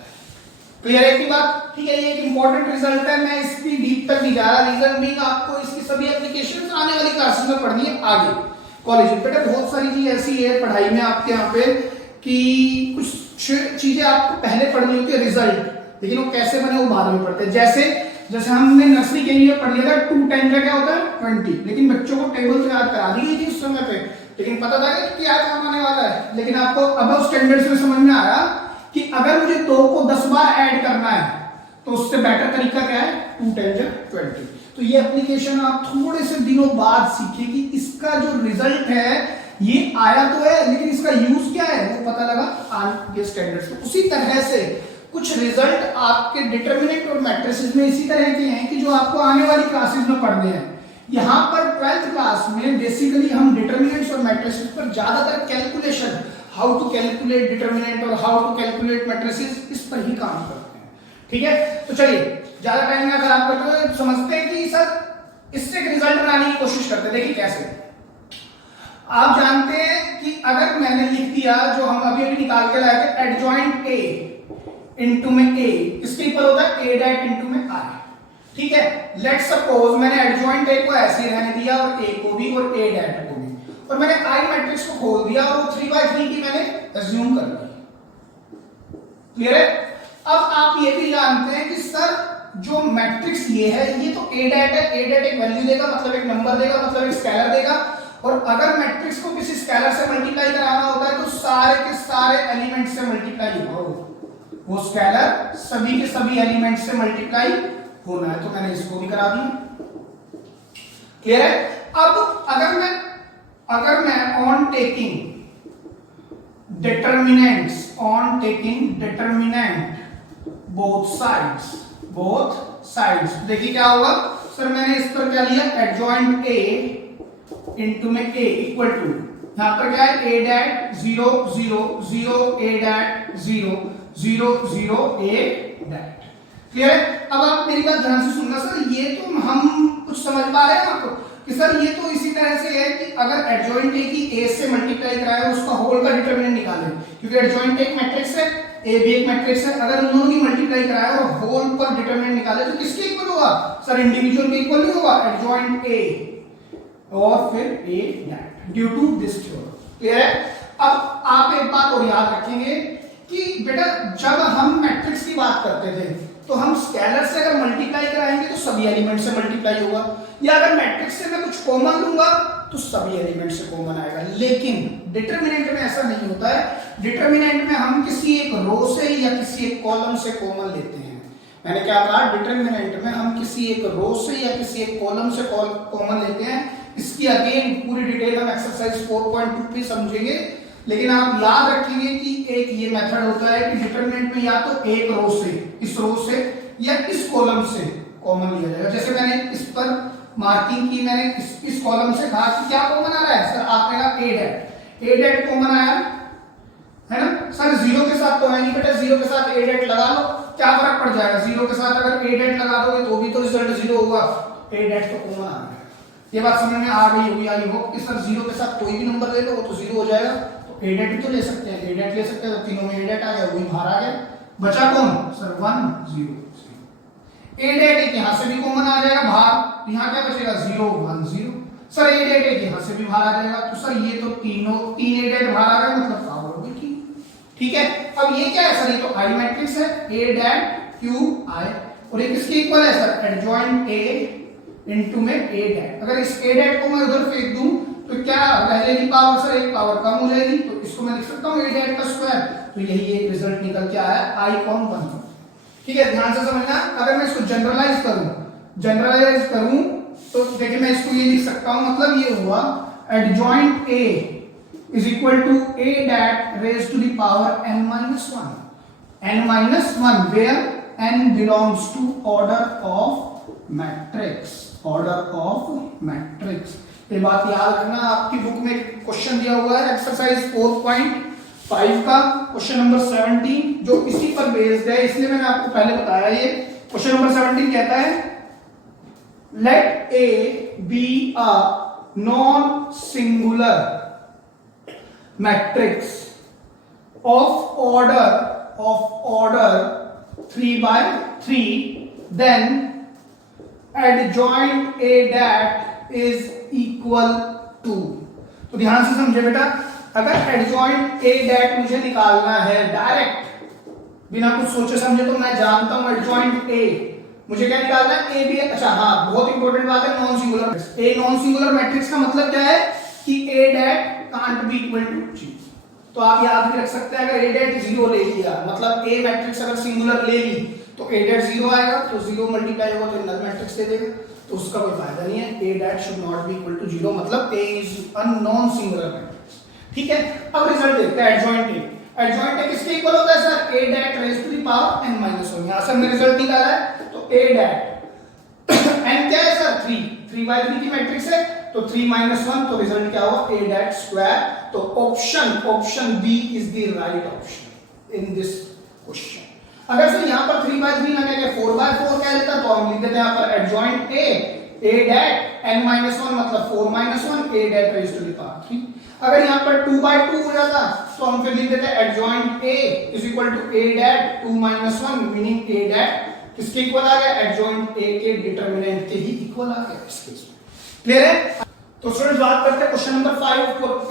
क्लियर है की बात? ठीक है, ये एक इंपॉर्टेंट रिजल्ट है। मैं इसकी डीप तक नहीं जा रहा, रीजन बीइंग आपको इसकी सभी एप्लीकेशंस आने वाली क्लासेस में पढ़नी है आगे कॉलेज में। बेटा बहुत सारी चीज ऐसी है पढ़ाई में आपके यहाँ पे कि कुछ चीजें आपको पहले पढ़नी होती है रिजल्ट, लेकिन वो कैसे बने वो बाद में पढ़ते हैं। जैसे हमने नर्सरी के लिए पढ़ लिया था 2 टाइम का क्या होता है 20, लेकिन बच्चों को टेबल याद करा दी गई थी उस समय पे, लेकिन पता था कि क्या काम आने वाला है। लेकिन आपको अब स्टैंडर्ड्स में समझ में आया कि अगर मुझे 2 को 10 बार ऐड करना है तो उससे बेटर तरीका क्या है 2 टाइम्स 20। तो ये एप्लीकेशन आप थोड़े से दिनों बाद सीखिए कि इसका जो रिजल्ट है ये आया तो है, लेकिन इसका यूज क्या है वो पता लगा आगे स्टैंडर्ड्स में। उसी तरह से कुछ रिजल्ट आपके डिटरमिनेंट और मैट्रिसेस में इसी तरह के हैं कि जो आपको आने वाली क्लासेस में पढ़ने हैं। यहाँ पर 12th क्लास में बेसिकली हम डिटर्मिनेंट्स और मैट्रिसेस पर ज्यादातर calculation, how to calculate determinant और हाउ टू कैलकुलेट मैट्रिसेस, इस पर ही काम करते हैं। ठीक है, तो चलिए ज्यादा टाइम ना खराब करते हुए समझते हैं कि सर इससे एक रिजल्ट बनाने की कोशिश करते हैं। देखिए कैसे, आप जानते हैं कि अगर मैंने लिख दिया जो हम अभी अभी निकाल के लाए थे, एडजॉइंट ए इनटू में ए किसके इक्वल होता है, ए डैट इनटू में आई। ठीक है, लेट्स सपोज मैंने एडजॉइंट ए को ऐसे ही रहने दिया और ए को भी और ए डैट को भी, और मैंने आई मैट्रिक्स को खोल दिया और वो 3/3 की मैंने अज्यूम कर ली। क्लियर है? अब आप ये भी जानते हैं कि सर जो मैट्रिक्स ये है ये तो ए डैट है, ए डैट एक वैल्यू देगा मतलब एक नंबर देगा मतलब एक स्केलर देगा, और अगर मैट्रिक्स को किसी स्केलर से मल्टीप्लाई कराना होता है तो सारे के सारे एलिमेंट से मल्टीप्लाई हो, वो स्केलर सभी के सभी एलिमेंट से मल्टीप्लाई होना है, तो मैंने इसको भी करा दिया। क्लियर है? अब अगर मैं on taking determinant both sides, देखिए क्या होगा सर, मैंने इस पर क्या लिया, एडजॉइंट ए इनटू में ए इक्वल टू, यहां पर क्या है, A that 0 0 0 A that 0 0 0 A that. Clear है? अब आप मेरी बात ध्यान से सुनना सर, ये तो हम कुछ समझ पा रहे हैं आपको कि सर ये तो इसी तरह से है कि अगर एडजॉइंट ए की ए से मल्टीप्लाई कराए उसका होल का डिटरमिनेंट निकालें, क्योंकि एडजॉइंट एक मैट्रिक्स है, ए भी एक मैट्रिक्स है, अगर उन दोनों की मल्टीप्लाई कराए और होल पर डिटरमिनेंट निकाले तो किसके इक्वल होगा सर, इंडिविजुअल के इक्वल नहीं होगा, एडजॉइंट ए और फिर A det due to this theorem. Clear है? अब आप एक बात और याद रखेंगे कि बेटा जब हम मैट्रिक्स की बात करते थे तो हम स्केलर से अगर मल्टीप्लाई कराएंगे तो सभी एलिमेंट से मल्टीप्लाई होगा, या अगर मैट्रिक्स से मैं कुछ कॉमन लूंगा तो सभी एलिमेंट से कॉमन आएगा। लेकिन डिटरमिनेंट में ऐसा नहीं होता है, डिटरमिनेंट में हम किसी एक रो से या किसी एक कॉलम से कॉमन लेते हैं। मैंने क्या कहा, डिटरमिनेंट में हम किसी एक रो से या किसी एक कॉलम से कॉमन लेते हैं। इसकी अगेन पूरी डिटेल हम एक्सरसाइज 4.2 पे समझेंगे, लेकिन आप याद रखेंगे कि एक ये मेथड होता है कि डिटरमिनेंट में या तो एक रो से, इस रो से या इस कॉलम से कॉमन लिया जाएगा। जैसे मैंने इस पर मार्किंग की, मैंने इस कॉलम से कहा कि क्या कॉमन आ रहा है सर, आपने कहा ए डैट कॉमन आया है ना सर, जीरो के साथ तो है नहीं बेटा, जीरो के साथ ए डैट लगा लो, क्या फर्क पड़ जाएगा, जीरो के साथ अगर ए डैट लगा दोगे तो भी तो रिजल्ट जीरो होगा, ए डैट तो कॉमन आ गया। ये बात समझ में आ गई होगी, आई होप कि सर जीरो के साथ कोई भी नंबर ले लो वो तो जीरो हो जाएगा, तो ए डैट भी तो ले सकते हैं, ए डैट ले सकते हैं, तो तीनों में ए डैट आ गया, वही बाहर आ गया, बचा कौन सर 1 0 ए डैट एक यहां से भी कॉमन आ जाएगा बाहर, यहां क्या बचेगा 0 1 0, सर ए डैट एक यहां से भी बाहर आ जाएगा, तो सर ये तो तीन ए डैट बाहर आ गए, मतलब पावर होगी ठीक है। अब ये क्या है सर, ये तो आई मैट्रिक्स है, ए डैट क्यू आई, और ये किसके इक्वल है सर, एडजॉइंट ए इनटू में ए डैट। अगर इस ए डैट को मैं उधर फेंक दूं तो क्या पहले की पावर सर एक पावर कम हो जाएगी, तो इसको मैं लिख सकता हूं ए डैट का स्क्वायर, तो यही एक रिजल्ट निकल के आया आई कॉन 1। ठीक है, ध्यान से समझना। अगर मैं इसको जनरलाइज करूं तो देखिए मैं इसको ये लिख सकता हूं, मतलब ये हुआ adjoint A is equal to A det raise to the power n minus 1 where n belongs to order of matrix। ये बात याद रखना, आपकी बुक में क्वेश्चन दिया हुआ है एक्सरसाइज 4.5 का क्वेश्चन नंबर 17 जो इसी पर बेस्ड है, इसलिए मैंने आपको पहले बताया। ये क्वेश्चन नंबर 17 कहता है let A be a non singular matrix of order 3/3, then adjoint A dat is equal to। तो ध्यान से समझे बेटा, अगर adjoint A dat मुझे निकालना है डायरेक्ट बिना कुछ सोचे समझे, तो मैं जानता हूं adjoint A मुझे क्या निकालना है, A भी है। अच्छा हाँ, बहुत इंपॉर्टेंट बात है, non singular matrix. A non singular matrix का मतलब क्या है कि A dat can't be equal to 0। तो आप याद भी रख सकते हैं, अगर ए डैट 0 ले लिया मतलब ए मैट्रिक्स अगर सिंगुलर ले ली तो ए डैट 0 आएगा, तो 0 मल्टीप्लाई होगा तो नल मैट्रिक्स दे देगा, तो उसका कोई फायदा नहीं है। A that should not be equal to 0, मतलब A is a non singular matrix. ठीक है, अब रिजल्ट देखते हैं। एडजॉइंट ए किसके इक्वल होता है sir, A det raise to the power n-1। यहां से हमने रिजल्ट निकाला है, तो ए डैट n क्या है सर 3 3/3 की मैट्रिक्स है तो 3 - 1 तो रिजल्ट क्या होगा a dat स्क्वायर। तो option B is the right option in this question. अगर सर यहां पर 3/3 ना कह 4/4 कह देता तो हम लिख देते यहां पर एडजॉइंट a dat n - 1 मतलब 4 - 1 a dat raised to the power 3। अगर यहां पर 2/2 हो जाता तो हम फिर लिख देते adjoint a is equal to a dat 2 - 1 meaning a dat किसके इक्वल आ गया एडजॉइंट a के डिटरमिनेंट के ही इक्वल आ गया इस केस में। क्लियर है? तो स्टूडेंट्स बात करते हैं question number 5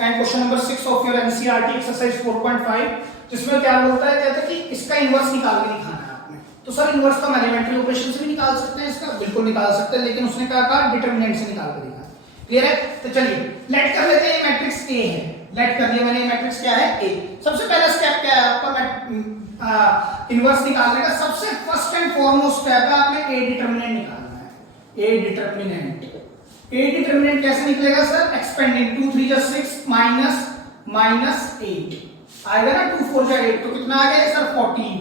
and question number 6 of your NCERT exercise 4.5 जिसमें क्या बोलता है कहता है कि इसका इनवर्स निकाल के दिखाना है आपने। तो सर इनवर्स का एलिमेंट्री ऑपरेशन से भी निकाल सकते हैं, इसका बिल्कुल निकाल सकते हैं, लेकिन उसने क्या कहा डिटरमिनेंट से निकाल के दिखाना। क्लियर है? तो चलिए लेट कर लेते हैं ये मैट्रिक्स A है, लेट कर लिया मैंने ये मैट्रिक्स क्या है A। सबसे पहला स्टेप क्या है आपका इनवर्स निकालने का? सबसे फर्स्ट एंड फॉरमोस्ट स्टेप है आपने A डिटरमिनेंट निकालना है। A डिटरमिनेंट कैसे निकलेगा सर? एक्सपेंडिंग 2 3 = 6 माइनस 8 आएगा ना, 2 4 = 8 तो कितना आ गया सर 14।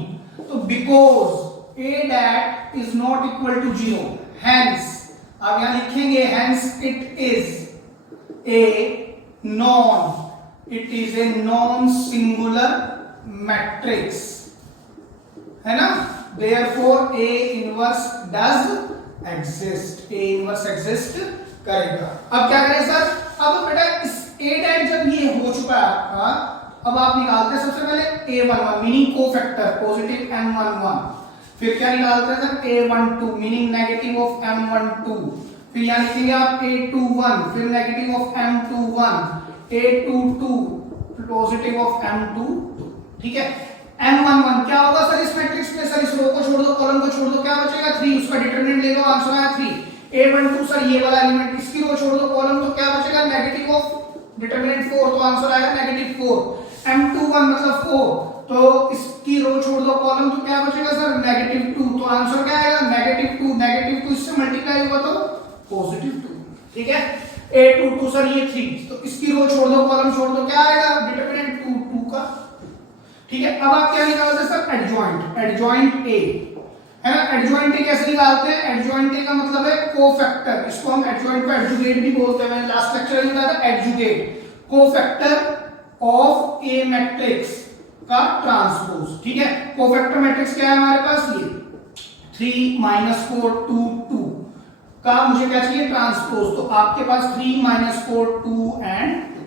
तो because a dat is not equal to 0 hence अब यहां लिखेंगे hence it is a non singular matrix है ना, therefore a inverse does exist, a inverse exist करेगा। अब क्या करें सर? अब बेटा इस a dat जब ये हो चुका है आपका, अब आप निकालते हैं सबसे पहले a11 meaning cofactor positive m11, फिर क्या निकालते हैं sir a12 meaning negative of m12, फिर यहां लिखेंगे आप a21 फिर negative of m21, a22 positive of m22। ठीक है, m11 क्या होगा सर इस मैट्रिक्स में? सर इस रो को छोड़ दो कॉलम को छोड़ दो, क्या बचेगा 3, उसका डिटरमिनेंट ले लो, आंसर आया 3। a12 सर ये वाला एलिमेंट, इसकी रो छोड़ दो कॉलम तो क्या बचेगा नेगेटिव ऑफ डिटरमिनेंट 4 तो आंसर आएगा -4। m21 मतलब 4 तो इसकी रो छोड़ दो कॉलम तो क्या बचेगा सर -2 तो आंसर क्या आएगा -2 इससे मल्टीप्लाई हुआ तो +2। ठीक है, a22 सर ये 3 तो इसकी रो छोड़ दो कॉलम छोड़ दो क्या आएगा डिटरमिनेंट 2 का। ठीक है, अब आप क्या निकालते हैं सर एडजॉइंट a है ना। एडजॉइंट a कैसे निकालते हैं? एडजॉइंट a का मतलब है कोफैक्टर, इसको हम एडजॉइंट को एडजुगेट भी बोलते हैं, मैंने लास्ट लेक्चर में बताया था एडजुगेट, कोफैक्टर ऑफ a मैट्रिक्स का ट्रांसपोज। ठीक है, कोफैक्टर मैट्रिक्स क्या है हमारे पास ये 3 - 4 2 2 का मुझे क्या चाहिए ट्रांसपोज, तो आपके पास 3 - 4 2 and 2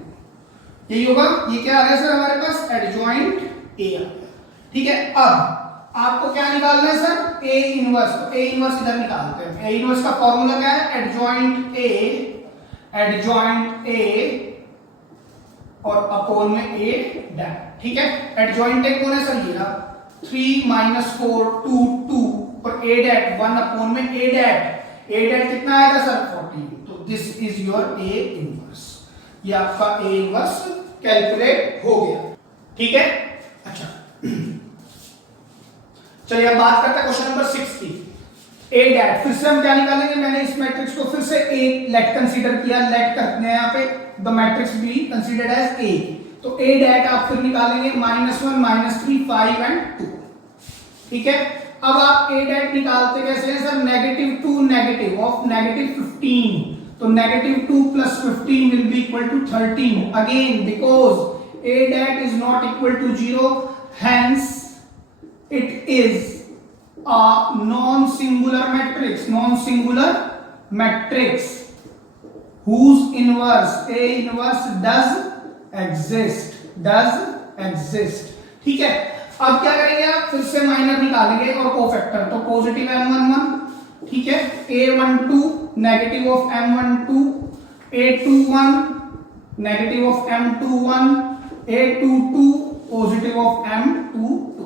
यही होगा। ये क्या आ गया सर हमारे पास एडजॉइंट a आ गया। ठीक है, अब आपको क्या निकालना है सर a इनवर्स, तो a इनवर्स इधर निकालते हैं। a इनवर्स का फॉर्मूला क्या है एडजॉइंट a और अपॉन में a डैट। ठीक है, एडजॉइंट a कौन है सर ये रहा 3 - 4 2 2 और a डैट 1 अपॉन में a डैट कितना आएगा सर 14। तो this is your a inverse, ये आपका a इनवर्स कैलकुलेट हो गया। ठीक है, अच्छा चलिए अब बात करते हैं क्वेश्चन नंबर 6 की। a डैट फिर से हम क्या निकालेंगे? मैंने इस मैट्रिक्स को फिर से a लेट कंसीडर किया, लेट करते हैं यहां पे the matrix B considered as a, तो a डैट आप फिर निकालेंगे -1 -3 5 and 2। ठीक है, अब आप a डैट निकालते कैसे हैं सर? -2 नेगेटिव ऑफ -15 तो -2 + 15 will be equal to 13 again because a det is not equal to 0 hence it is a non-singular matrix whose inverse a inverse does exist। ठीक है, अब क्या करेंगे आप फिर से माइनर निकालेंगे और कोफैक्टर, तो पॉजिटिव m11 ठीक है, a12 negative of m12, a21 negative of m21, a22 positive of m22।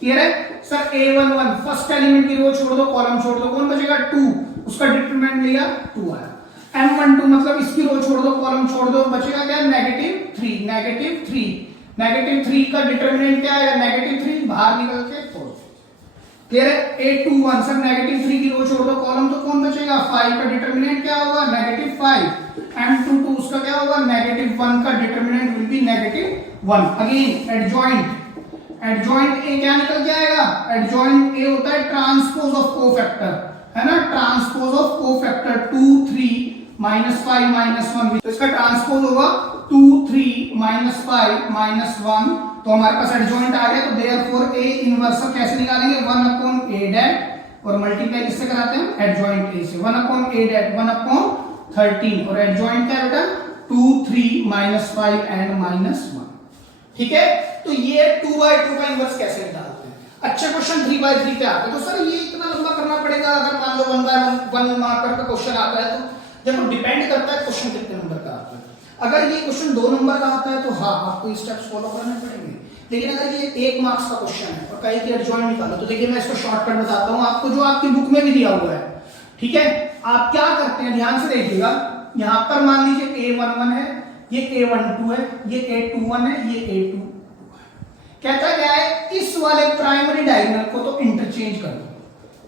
Clear है सर? a11 फर्स्ट एलिमेंट की रो छोड़ दो कॉलम छोड़ दो, कौन बचेगा 2, उसका डिटरमिनेंट लिया 2 आया। m12 मतलब इसकी रो छोड़ दो कॉलम छोड़ दो, बचेगा क्या नेगेटिव 3 का डिटरमिनेंट क्या आएगा -3 बाहर निकल के पॉजिटिव। क्लियर है? a21 सर -3 की रो छोड़ दो कॉलम तो कौन बचेगा 5 का डिटरमिनेंट क्या होगा -5, m22 उसका क्या होगा -1 का determinant will be -1। Again adjoint a क्या निकल के आएगा? एडजॉइंट a होता है ट्रांसपोज ऑफ कोफैक्टर है ना, ट्रांसपोज ऑफ कोफैक्टर 2 3 -5 -1, तो इसका ट्रांसपोज होगा 2 3 -5 -1, तो हमारे पास एडजॉइंट आ गया। तो देयरफॉर ए इनवर्स कैसे निकालेंगे, 1/a डैट और मल्टीप्लाई किससे कराते हैं, एडजॉइंट ए से, 1/a डैट 1/13 और एडजॉइंट क्या बेटा 2 3 -5 एंड -1। ठीक है, तो ये 2/2 का इनवर्स कैसे निकालते हैं। अच्छे क्वेश्चन 3/3 पे आते हैं, तो सर ये इतना लंबा करना पड़ेगा, अगर मान लो 1/1 मार्कर का क्वेश्चन आता है तो देखो डिपेंड करता है क्वेश्चन कितने नंबर का आता है। अगर ये क्वेश्चन 2 नंबर का आता है तो हाँ आपको ये स्टेप्स फॉलो करने पड़ेंगे, लेकिन अगर ये 1 मार्क्स का क्वेश्चन है और कहीं की एडजॉइंट निकालो, तो देखिए मैं इसको शॉर्टकट बताता हूं आपको, जो आपकी बुक में भी दिया हुआ है। ठीक है, आप क्या करते हैं ध्यान से देखिएगा, यहां पर मान लीजिए a11 है, ये a12 है, ये a21 है, ये a22 है। कहता क्या है, इस वाले प्राइमरी डायगोनल को तो इंटरचेंज कर दो,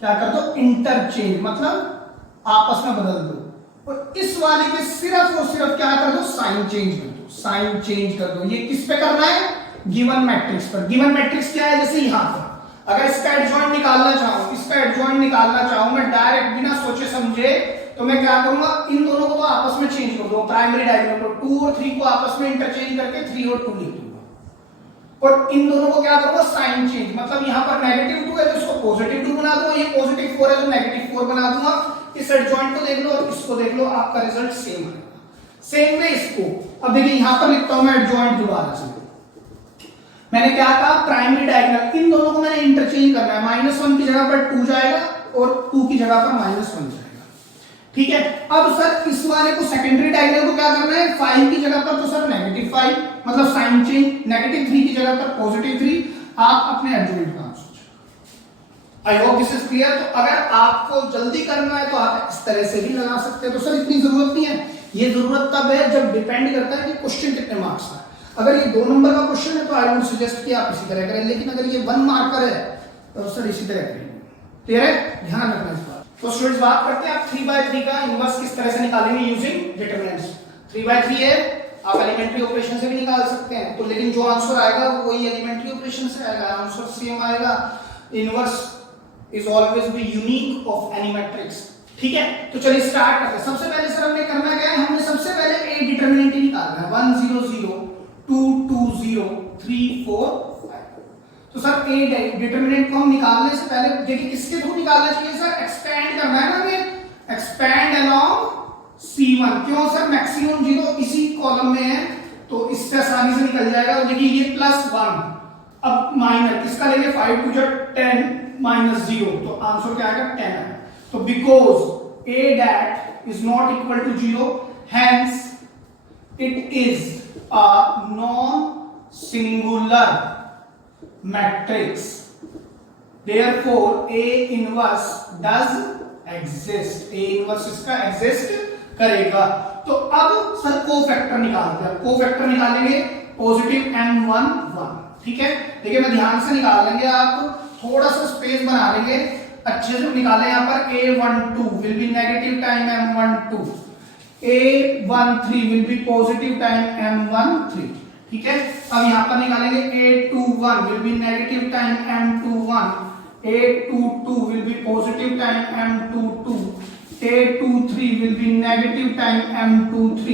क्या कर दो, इंटरचेंज मतलब आपस में बदल दो, और इस वाले के सिर्फ और सिर्फ क्या कर दो, साइन चेंज कर दो, साइन चेंज कर दो। ये किस पे करना है, गिवन मैट्रिक्स पर। गिवन मैट्रिक्स क्या है, जैसे यहां पर अगर इसका एडजॉइंट निकालना चाहूं, इसका एडजॉइंट निकालना चाहूं मैं डायरेक्ट बिना सोचे समझे, तो मैं क्या करूंगा, इन दोनों को तो आपस में चेंज कर दूंगा, प्राइमरी डायगोनल को 2 और 3 को आपस में इंटरचेंज करके 3 और 2 लिख दूंगा, और इन दोनों को क्या करूंगा, साइन चेंज, मतलब यहां पर -2 है तो इसको +2 बना दूंगा, ये +4 है तो -4 बना दूंगा। इस एडजॉइंट को देख लो और इसको देख लो, आपका रिजल्ट सेम आएगा। सेम वे इसको, अब देखिए यहां पर लिखता हूं मैं एडजॉइंट दोबारा से, मैंने क्या कहा, प्राइमरी डायगोनल, इन दोनों को मैंने इंटरचेंज करना है, -1 की जगह पर 2 जाएगा और 2 की जगह पर -1 जाएगा। ठीक है, अब सर इस वाले को सेकेंडरी डायगोनल को क्या करना है, 5 की जगह पर तो सर -5 मतलब साइन चेंज, -3 की जगह पर +3, आप अपने एडजॉइंट का answer. I hope this is clear. तो अगर आपको जल्दी करना है तो आप इस तरह से भी लगा सकते हैं, तो सर इतनी जरूरत नहीं है, ये जरूरत तब है जब डिपेंड करता है कि क्वेश्चन कितने मार्क्स का है। अगर ये 2 नंबर का क्वेश्चन है तो आई वुड सजेस्ट कि आप इसी तरह करें, लेकिन अगर ये 1 मार्कर है तो सर इसी तरह करेंगे। क्लियर है, ध्यान रखना इस बात। तो स्टूडेंट्स बात करते हैं आप 3/3 का इनवर्स किस तरह से निकालेंगे यूजिंग डिटरमिनेंट्स। 3/3 है, आप एलिमेंट्री ऑपरेशन से भी निकाल सकते हैं, तो लेकिन जो आंसर आएगा वो वही एलिमेंट्री ऑपरेशन से आएगा, आंसर सेम आएगा। Inverse is always be unique of any matrix. ठीक है, तो चलिए स्टार्ट करते हैं। सबसे पहले सर हमने करना क्या है, हमने सबसे पहले ए डिटरमिनेंट ही निकालना है, 1 0 0 2 2 0 3 4 5। तो सर ए डिटरमिनेंट को हम निकालने से पहले देखिए किसके थ्रू निकालना चाहिए सर, एक्सपेंड करना है ना हमें, एक्सपेंड अलोंग C1। क्यों सर, मैक्सिमम 0 इसी कॉलम में है तो इससे आसानी से निकल जाएगा। तो देखिए ये +1, अब माइनर इसका लेंगे, 5 2 10 -0, तो आंसर क्या आएगा 10 आएगा। तो because A det is not equal to 0, hence it is a non-singular matrix, therefore A inverse does exist, A inverse इसका exist करेगा। तो अब सर कोफैक्टर निकालते हैं, कोफैक्टर निकालेंगे +m1 1। ठीक है, देखिए मैं ध्यान से निकाल लेंगे, आप थोड़ा सा स्पेस बना लेंगे, अच्छे से निकालें। यहाँ पर a12 will be negative time m12, A13 will be positive time M13। ठीक है, अब यहां पर निकालेंगे A21 will be negative time M21, A22 will be positive time M22, A23 will be negative time M23।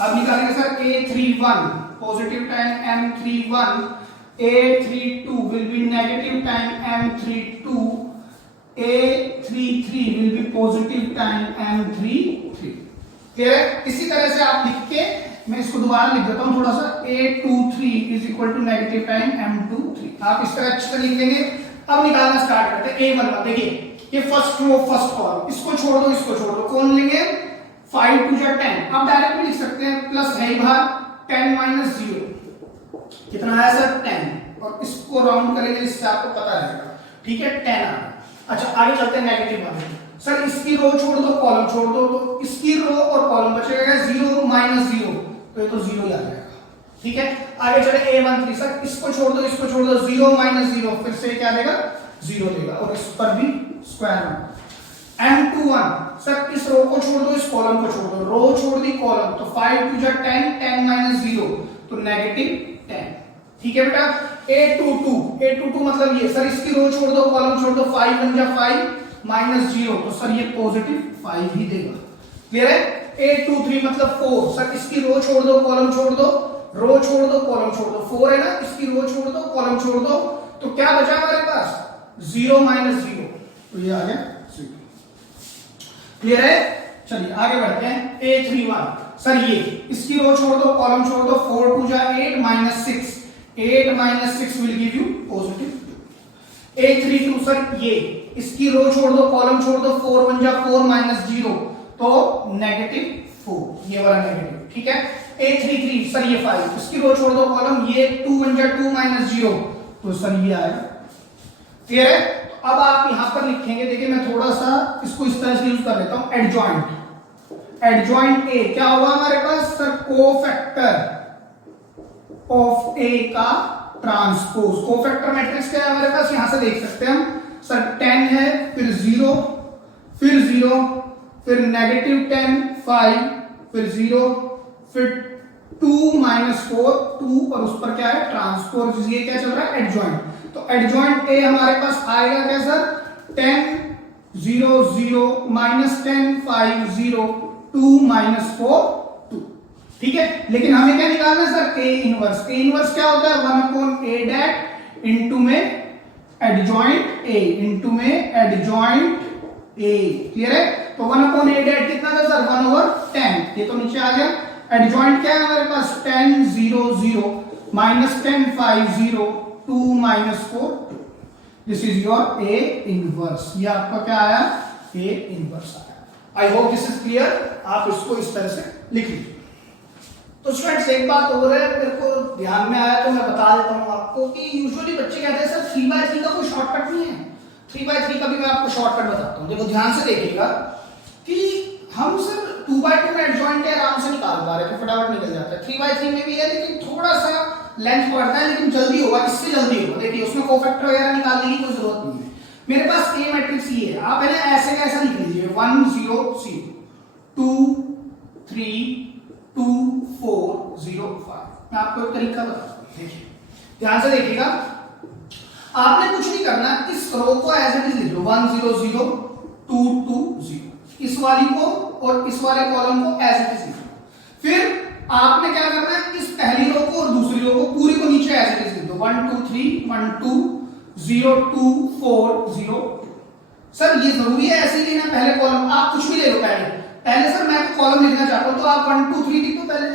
अब निकालेंगे sir A31 positive time M31, A32 will be negative time M32, A33 will be positive time M33। Clear है, इसी तरह से आप लिख के, मैं इसको दोबारा लिख देता हूं थोड़ा सा, A23 is equal to negative time M23। आप इस तरह अच्छे से लिख लेंगे। अब निकालना स्टार्ट करते हैं A11। देखिए ये फर्स्ट रो फर्स्ट कॉलम, इसको छोड़ दो, इसको छोड़ दो, कौन लेंगे, 5 2 10। अब डायरेक्ट लिख सकते हैं, प्लस है बाहर, 10 - 0 कितना आया सर 10, और इसको राउंड करेंगे इससे आपको पता रहेगा। ठीक है, 10 आया। अच्छा आगे चलते हैं नेगेटिव वाले, सर इसकी रो छोड़ दो, कॉलम छोड़ दो, तो इसकी रो और कॉलम बचेगा 0 - 0, तो ये तो 0 ही आ जाएगा। ठीक है, आगे चले A13, सर इसको छोड़ दो, इसको छोड़ दो, 0 - 0 फिर से क्या देगा, 0 देगा, और इस पर भी स्क्वायर रूट। M21, सर इस रो को छोड़ दो, इस कॉलम को छोड़ दो, रो छोड़ दी कॉलम, तो 5 2 10, 10 - 0 तो -10। ठीक है बेटा, A22 मतलब ये, सर इसकी रो छोड़ दो, कॉलम छोड़ दो, 5 1 5 -0, तो सर ये +5 ही देगा। क्लियर है? 8 2 3 मतलब 4। सर इसकी रो छोड़ दो, कॉलम छोड़ दो, रो छोड़ दो, कॉलम छोड़ दो, 4 है ना, इसकी रो छोड़ दो, कॉलम छोड़ दो, तो क्या बचा हमारे पास? 0 -0, तो ये आ गया 0। क्लियर है? चलिए आगे बढ़ते हैं। A31 सर ये इसकी रो छोड़ दो, कॉलम छोड़ दो, 4 2 जा 8 -6, 8 -6 will give you +2। A32 sir ये इसकी रो छोड़ दो, कॉलम छोड़ दो, 4 1 जा 4 -0, तो -4, ये वाला नेगेटिव। ठीक है? A33 सर ये 5 इसकी रो छोड़ दो, कॉलम, ये 2 1 जा 2 -0, तो सर ये आएगा। क्लियर है? तो अब आप यहां पर लिखेंगे, देखिए मैं थोड़ा सा इसको इस तरह से यूज कर लेता हूं, एडजॉइंट। एडजॉइंट ए क्या होगा हमारे पास? सर कोफैक्टर ऑफ ए का ट्रांसपोज। कोफैक्टर मैट्रिक्स क्या है हमारे पास? यहां से देख सकते हैं हम सर 10 है, फिर 0, फिर 0, फिर -10, 5, फिर 0, फिर 2 -4, 2 और उस पर क्या है? ट्रांसपोज। ये क्या चल रहा है? एडजॉइंट। तो एडजॉइंट ए हमारे पास आएगा क्या सर? 10 0 0 -10 5 0 2 -4 2। ठीक है? लेकिन हमें क्या निकालना है sir? A inverse. A inverse क्या होता है? 1/a' इनटू में एडजॉइंट ए, इनटू में एडजॉइंट ए। क्लियर है? तो 1/a' कितना था सर? 1/10। ये तो नीचे आ गया। एडजॉइंट क्या है हमारे पास? 10 0 0 -10 5 0 2 -4 2। This is your A inverse. ये आपका क्या आया? ए इनवर्स आया। I hope this is clear. आप इसको इस तरह से लिख लीजिए। तो स्टूडेंट्स एक बात और है, मेरे को ध्यान में आया तो मैं बता देता हूं आपको कि यूजुअली बच्चे कहते हैं सर 3/3 का कोई शॉर्टकट नहीं है। 3/3 का भी मैं आपको शॉर्टकट बताता हूं। देखो ध्यान से देखिएगा कि हम सर 2/2 में एडजॉइंट आराम से निकाल पा रहे थे, फटाफट निकल जाता है। 3/3 में भी है लेकिन थोड़ा सा लेंथ बढ़ता है, लेकिन जल्दी होगा, इससे जल्दी होगा। देखिए उसमें कोफैक्टर वगैरह निकालने की कोई जरूरत नहीं है। मेरे पास ए मैट्रिक्स ये है, आप है ना ऐसे कैसा लिख लीजिए 1 0 0 2 3 2 4 0 5। मैं आपको एक तरीका बताता हूं, देखिए ध्यान से देखिएगा। आपने कुछ नहीं करना, इस रो को एज इट इज लिख लो 1 0 0 2 2 0, इस वाली को और इस वाले कॉलम को एज इट इज लिख लो। फिर आपने क्या करना है? इस पहली रो को और दूसरी रो को पूरी को नीचे एज इट इज लिख दो 1 2 3 1 2 0 2 4 0 2। सर ये जरूरी है ऐसे ही लेना पहले कॉलम? आप कुछ भी ले लो पहले सर मैं तो कॉलम लिखना चाहता हूं, तो आप 1 2 3 लिख दो पहले,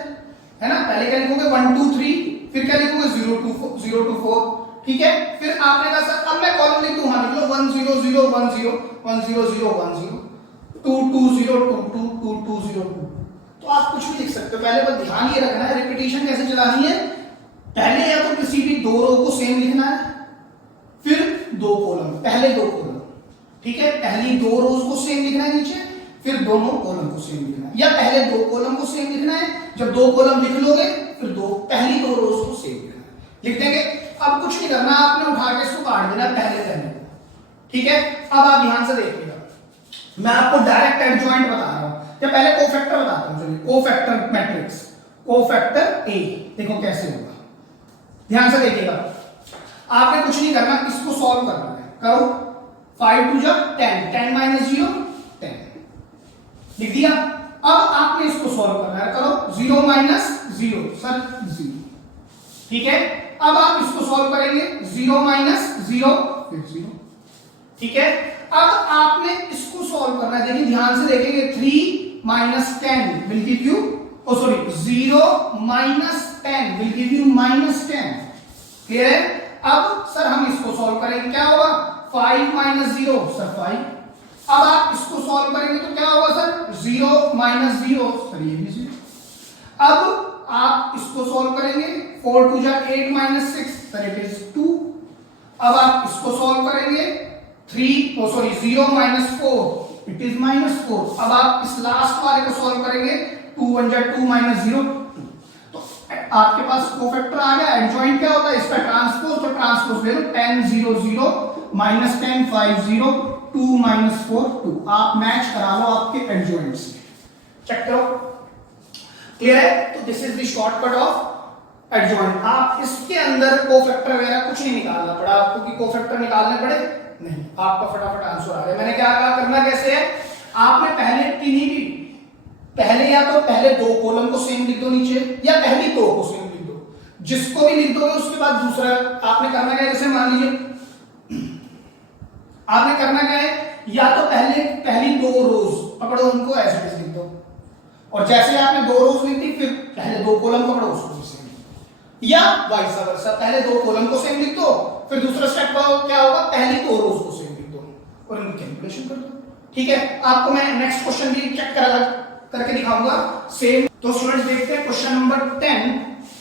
है ना? पहले क्या लिखोगे? 1 2 3, फिर क्या लिखोगे? 0 2 4। ठीक है? फिर आपने कहा सर अब मैं कॉलम लिख दूं, हां लिख लो 1 0 0 1 0 1 0 0 1 0 2 2 0 2 2 2 2 0 2। तो आप कुछ भी लिख सकते हो। पहले बस ध्यान ये रखना है रिपीटेशन कैसे चलानी है। पहले या तो किसी भी दो रो को सेम लिखना है, फिर दो कॉलम, पहले दो कॉलम। ठीक है? पहली दो रोज को सेम लिखना है नीचे, फिर दोनों कॉलम को सेम लिखना है, या पहले दो कॉलम को सेम लिखना है, जब दो कॉलम लिख लोगे फिर पहली दो रोज को सेम लिखना है। लिख देंगे। अब कुछ नहीं करना, आपने उठा के इसको काट देना पहले को। ठीक है? अब आप ध्यान से देखिएगा, मैं आपको डायरेक्ट एडजॉइंट बता रहा हूं या पहले कोफैक्टर बताता हूं। चलिए कोफैक्टर मैट्रिक्स, कोफैक्टर ए देखो कैसे होगा। ध्यान से देखिएगा, आपने कुछ नहीं करना, इसको सॉल्व करना है। करो 5 2 जा 10 10 -0 10 लिख दिया। अब आपने इसको सॉल्व करना है, करो 0 -0 सर 0। ठीक है? अब आप इसको सॉल्व करेंगे 0 -0 फिर 0। ठीक है? अब आपने इसको सॉल्व करना है। देखिए ध्यान से देखेंगे 3 -10 will give you 0 -10 will give you -10। Clear है? अब सर हम इसको सॉल्व करेंगे, क्या होगा? 5 -0 सर 5। अब आप इसको सॉल्व करेंगे तो क्या होगा सर? 0 -0 सर ये भी 0। अब आप इसको सॉल्व करेंगे 4 2 जा 8 -6 सर इट इज 2। अब आप इसको सॉल्व करेंगे 0 -4 इट इज -4। अब आप इस लास्ट वाले को सॉल्व करेंगे 2 1 जा 2 -0 2। तो आपके पास कोफैक्टर आ गया। एडजॉइंट क्या होता है? इसका ट्रांसपोज, तो ट्रांसपोज ले लो 10 0 0 -10 5 0 2 -4 2। आप मैच करा लो आपके एडजॉइंट से, चेक करो। क्लियर है? तो this is the shortcut of adjoint. आप इसके अंदर कोफैक्टर वगैरह कुछ नहीं निकालना पड़ा आपको कि कोफैक्टर निकालने पड़े, नहीं, आपका फटाफट आंसर आ गया। मैंने क्या कहा, करना कैसे है, आपने पहले किन्हीं भी पहले या तो पहले दो कॉलम को सेम लिख दो नीचे, या पहली दो को सेम लिख दो, जिसको भी लिख दोगे उसके बाद दूसरा आपने करना क्या है, जैसे मान लीजिए आपने करना क्या है, या तो पहली दो रोज पकड़ो उनको ऐसे लिख दो, और जैसे आपने दो रोज लिख दी फिर पहले दो कॉलम पकड़ो उसको भी सेम, या वाइस वर्सा, पहले दो कॉलम को सेम लिख दो, फिर दूसरा स्टेप क्या होगा, पहली दो रोज को सेम लिख दो और इनकी कैलकुलेशन कर दो। ठीक है, आपको मैं नेक्स्ट क्वेश्चन भी चेक करके दिखाऊंगा सेम। तो स्टूडेंट्स देखते हैं question number 10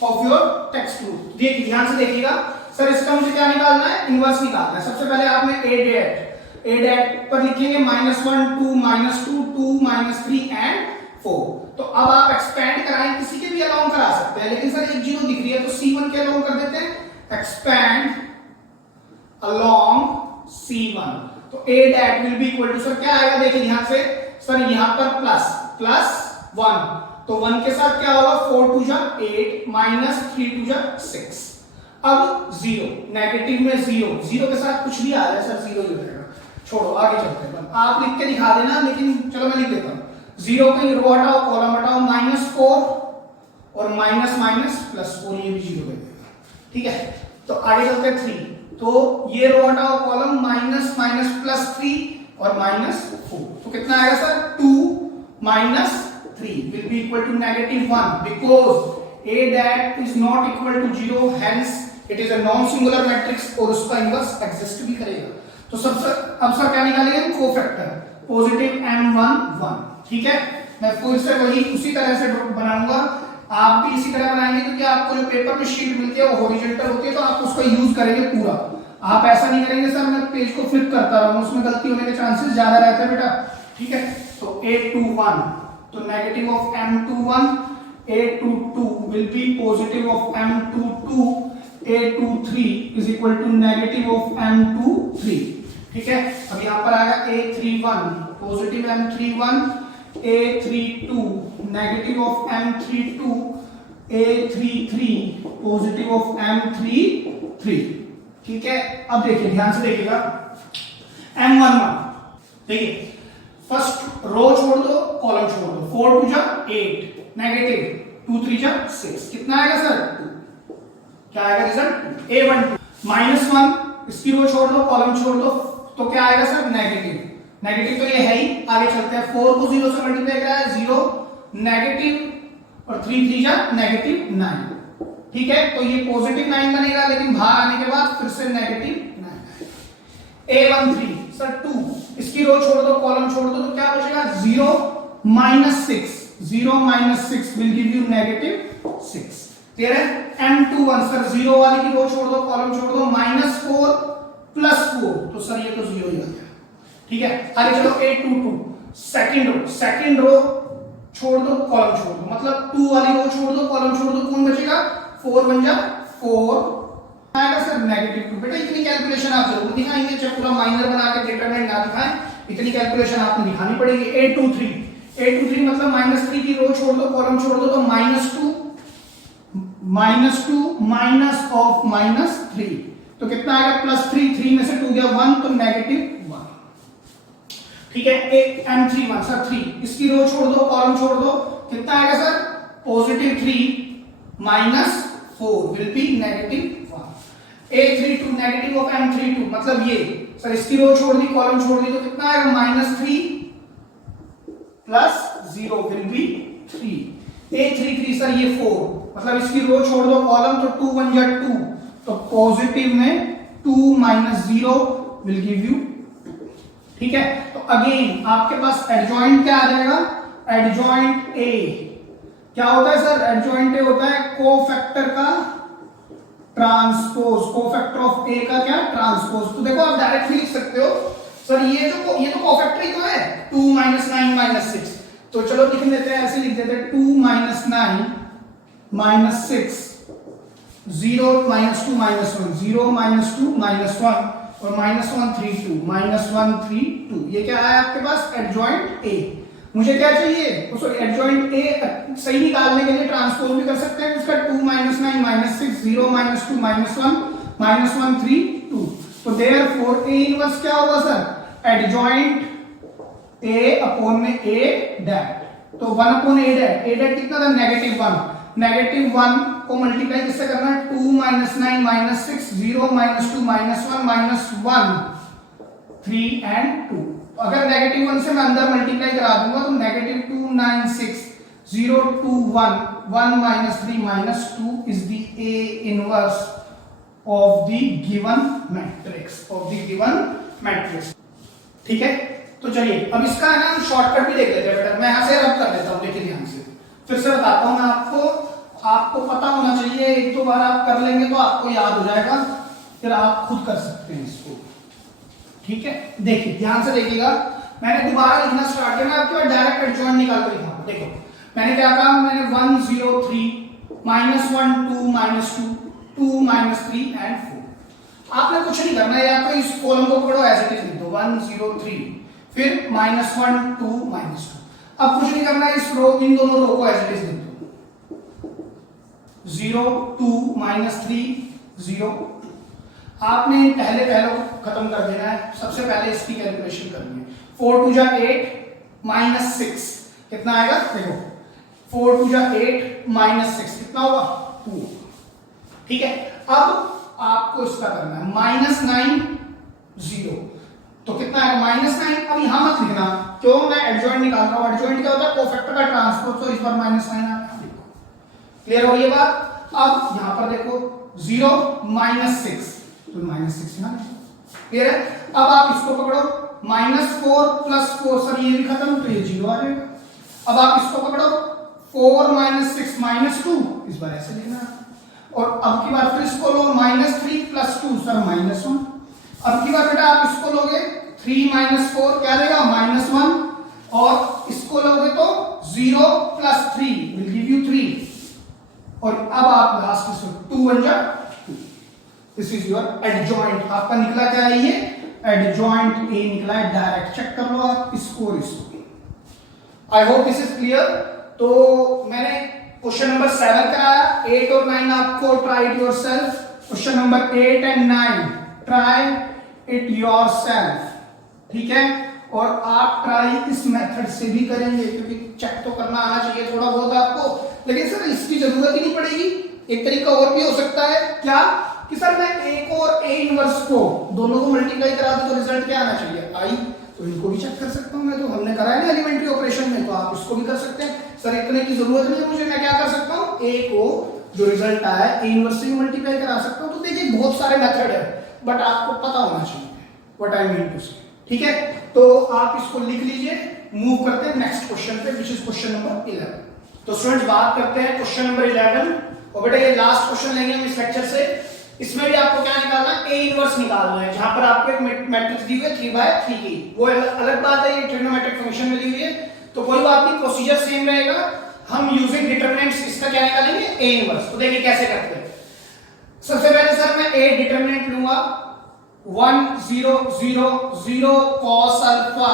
of your text book. देखिए ध्यान से देखिएगा, सर इसका मुझे क्या निकालना है, इनवर्स निकालना है। सबसे पहले आपने ए डेट पर लिखेंगे -1 2 -2 2 -3 एंड 4। तो अब आप एक्सपेंड कराएं, किसी के भी अलाउंग करा सकते हैं, लेकिन सर एक जीरो दिख रही है तो C1 के अलाउंग कर देते हैं, एक्सपेंड अलोंग C1। तो A dat will be equal to, sir क्या आएगा, देखिए ध्यान से, सर यहां पर प्लस 1, तो 1 के साथ क्या होगा, 4 2 जा 8 -3 2 जा 6। अब 0 नेगेटिव में 0 के साथ कुछ भी आ रहा है सर 0 ही रहेगा, छोड़ो आगे चलते हैं। आप लिख के दिखा देना, लेकिन चलो मैं लिख देता हूं, 0 का रो हटाओ कॉलम हटाओ, -4 और -+4, ये भी 0 दे देगा। ठीक है, तो आगे चलते हैं 3, तो ये रो हटाओ कॉलम -+3 और -4, तो कितना आएगा sir, 2 -3 will be equal to -1 because A dat is not equal to 0, hence it is a non singular matrix और उसका इनवर्स एग्जिस्ट भी करेगा। तो सबसे अब सर क्या निकालेंगे, कोफैक्टर पॉजिटिव m1 1। ठीक है, मैं फिर से वही उसी तरह से बनाऊंगा, आप भी इसी तरह बनाएंगे, क्योंकि आपको जो पेपर में शीट मिलती है वो हॉरिजॉन्टल होती है, तो आप उसको यूज करेंगे पूरा। आप ऐसा नहीं करेंगे सर मैं पेज को फ्लिप करता रहूं, उसमें गलती होने के चांसेस ज्यादा रहते हैं बेटा। ठीक है, तो A21, तो negative of M21, A22 will be positive of M22, A23 is equal to negative of M23। ठीक है, अब यहां पर आएगा A31 positive M31, A32 negative of M32, A33 positive of M33। ठीक है, अब देखिए ध्यान से देखिएगा, M11 देखिए, फर्स्ट रो छोड़ दो कॉलम छोड़ दो, 4 2 जा 8 नेगेटिव, 2 3 जा 6, कितना आएगा सर 2, क्या आएगा रिजल्ट, A12 -1, इसकी रो छोड़ दो कॉलम छोड़ दो, तो क्या आएगा सर नेगेटिव तो ये है ही। आगे चलते हैं, 4 को 0 से मल्टीप्लाई करा है 0 नेगेटिव और 3 3 जा -9। ठीक है, तो ये पॉजिटिव 9 बनेगा, लेकिन बाहर आने के बाद फिर से -9। A13 सर 2, इसकी रो छोड़ दो कॉलम छोड़ दो, तो क्या बचेगा 0 -6 will give you -6। क्लियर है, M21 सर 0 वाली की रो छोड़ दो कॉलम छोड़ दो, -4 +4, तो सर ये तो 0 ही आ गया। ठीक है, आगे चलो A22 सेकंड रो छोड़ दो कॉलम छोड़ दो, मतलब 2 वाली रो छोड़ दो कॉलम छोड़ दो, कौन बचेगा, 4 बन जा 4 आएगा सर -2। बेटा इतनी कैलकुलेशन आप जरूर दिखाएंगे, चाहे पूरा माइनर बना के डिटरमिनेंट ना दिखाएं, इतनी कैलकुलेशन आपको दिखानी पड़ेगी। A23 मतलब -3 की रो छोड़ दो कॉलम छोड़ दो, तो -2 माइनस ऑफ -3, तो कितना आएगा +3, 3 में से 2 गया 1, तो -1। ठीक है, एक M31 सर 3, इसकी रो छोड़ दो कॉलम छोड़ दो, कितना आएगा sir +3 -4 will be -1। A32 negative of M32 मतलब ये सर, इसकी रो छोड़ दी कॉलम छोड़ दी, तो कितना आएगा -3 +0 will be 3। A33 सर ये 4, मतलब इसकी रो छोड़ दो कॉलम, तो 2 1 जा 2, तो पॉजिटिव में 2 -0 will give you 2। ठीक है, तो अगेन आपके पास एडजॉइंट क्या आ जाएगा, एडजॉइंट A क्या होता है सर, एडजॉइंट A होता है कोफैक्टर का ट्रांसपोज, कोफैक्टर ऑफ A का क्या ट्रांसपोज। तो देखो आप डायरेक्टली लिख सकते हो सर, ये तो कोफैक्टर ही तो है, 2 -9 -6, तो चलो लिख लेते हैं, ऐसे लिख देते हैं 2 -9 -6 0 -2 -1 0 -2 -1 और -1 3 2 -1 3 2, ये क्या है आपके पास एडजॉइंट A। मुझे क्या चाहिए, सॉरी एडजॉइंट A सही निकालने के लिए ट्रांसपोज भी कर सकते हैं इसका, 2 -9 -6 0 -2 -1 -1 3 2। तो देयरफॉर ए इनवर्स क्या होगा सर, एडजॉइंट ए अपॉन में ए डैट। तो 1 अपॉन ए डैट कितना था, -1। -1 को मल्टीप्लाई किससे करना है, 2 -9 -6 0 -2 -1 -1 3 and 2। अगर -1 से मैं अंदर मल्टीप्लाई करा दूंगा तो -2 9 6 0 2 1 1 -3 -2 is the A inverse of the given matrix। ठीक है, तो चलिए अब इसका है ना हम शॉर्टकट भी देख लेते हैं बेटा। मैं यहां से रब कर देता हूं, देखिए ध्यान से फिर से बताता हूं मैं आपको पता होना चाहिए, एक दो बार आप कर लेंगे तो आपको याद हो जाएगा, फिर आप खुद कर सकते हैं इसको। ठीक है, देखिए ध्यान से देखिएगा, मैंने दोबारा लिखना स्टार्ट किया, मैं आपके बाद डायरेक्ट एडजॉइंट निकाल कर लिखा। देखो मैंने क्या कहा, मैंने 1 0 3 -1 2 -2 2 -3 and 4। आपने कुछ नहीं करना है, या तो इस कॉलम को पकड़ो ऐसे लिख दो 1 0 3 फिर -1 2 -2। अब कुछ नहीं करना है, इस रो इन दोनों रो को ऐसे लिख दो 0 2 -3 0। आपने पहले को खत्म कर देना है, सबसे पहले इसकी कैलकुलेशन करनी है। 4 2 जा 8 -6 कितना आएगा, देखो 4 2 जा 8 -6 कितना होगा 2। ठीक है, अब आपको इसका करना है -9 0 तो कितना आएगा -9। अब यहां मत लिखना, क्यों, मैं एडजॉइंट निकाल रहा हूं। एडजॉइंट क्या होता है, कोफैक्टर का ट्रांसपोज, तो इस बार -9 आ गया। क्लियर हो ये बात। अब यहां पर देखो 0 -6 तो -6 ना, क्लियर है। अब आप इसको पकड़ो -4 + 4 सर ये भी खत्म, तो ये 0 आ जाएगा। अब आप इसको पकड़ो 4 -6 -2 इस बार ऐसे लिखना है, और अब की बार फिर इसको लो -3 + 2 सर -1। अब की बार बेटा आप इसको लोगे 3 - 4 क्या रहेगा -1, और इसको लोगे तो 0 + 3 विल गिव यू 3, और अब आप लास्ट में 2 बन जा 2। This is your adjoint. आपका निकला क्या है, ये एडजॉइंट ए निकला है, डायरेक्ट चेक कर लो आप इसको और इसको। I hope this is clear. तो मैंने क्वेश्चन नंबर 7 कराया, 8 और 9 आपको try it yourself. Question number 8 and 9 try it yourself. ठीक है, और आप ट्राई इस मेथड से भी करेंगे, क्योंकि चेक तो करना आना चाहिए थोड़ा बहुत आपको। लेकिन सर इसकी जरूरत ही नहीं पड़ेगी, एक तरीका और भी हो सकता है, क्या कि सर मैं ए को और ए इनवर्स को दोनों को मल्टीप्लाई करा दूं तो रिजल्ट क्या आना चाहिए, आई। तो इनको भी चेक कर सकता हूं मैं, तो हमने करा है ना एलिमेंट्री ऑपरेशन में, तो आप इसको भी कर सकते हैं। सर इतने की जरूरत नहीं है मुझे, मैं क्या कर सकता हूं, ए को जो रिजल्ट आया है ए इनवर्स से मल्टीप्लाई करा सकता हूं। तो देखिए बहुत सारे मेथड है, बट आपको पता होना चाहिए व्हाट आई मीन टू से। ठीक है, तो आप इसको लिख लीजिए। मूव करते हैं नेक्स्ट क्वेश्चन पे, विच इज क्वेश्चन नंबर 11। तो स्टूडेंट्स बात करते हैं क्वेश्चन नंबर 11, और बेटा ये लास्ट क्वेश्चन लेंगे हम इस लेक्चर से। इसमें भी आपको क्या निकालना है, ए इनवर्स निकालना है, जहां पर आपको एक मैट्रिक्स दी हुई है 3/3 की। वो अलग बात है, ये ट्रिग्नोमेट्रिक फंक्शन में दी हुई है, तो कोई बात नहीं, प्रोसीजर सेम रहेगा। हम यूजिंग डिटरमिनेंट्स इसका क्या निकालेंगे, ए इनवर्स। तो देखिए कैसे करते हैं। सबसे पहले सर मैं ए डिटरमिनेंट लूंगा 1 0 0 0 cos alpha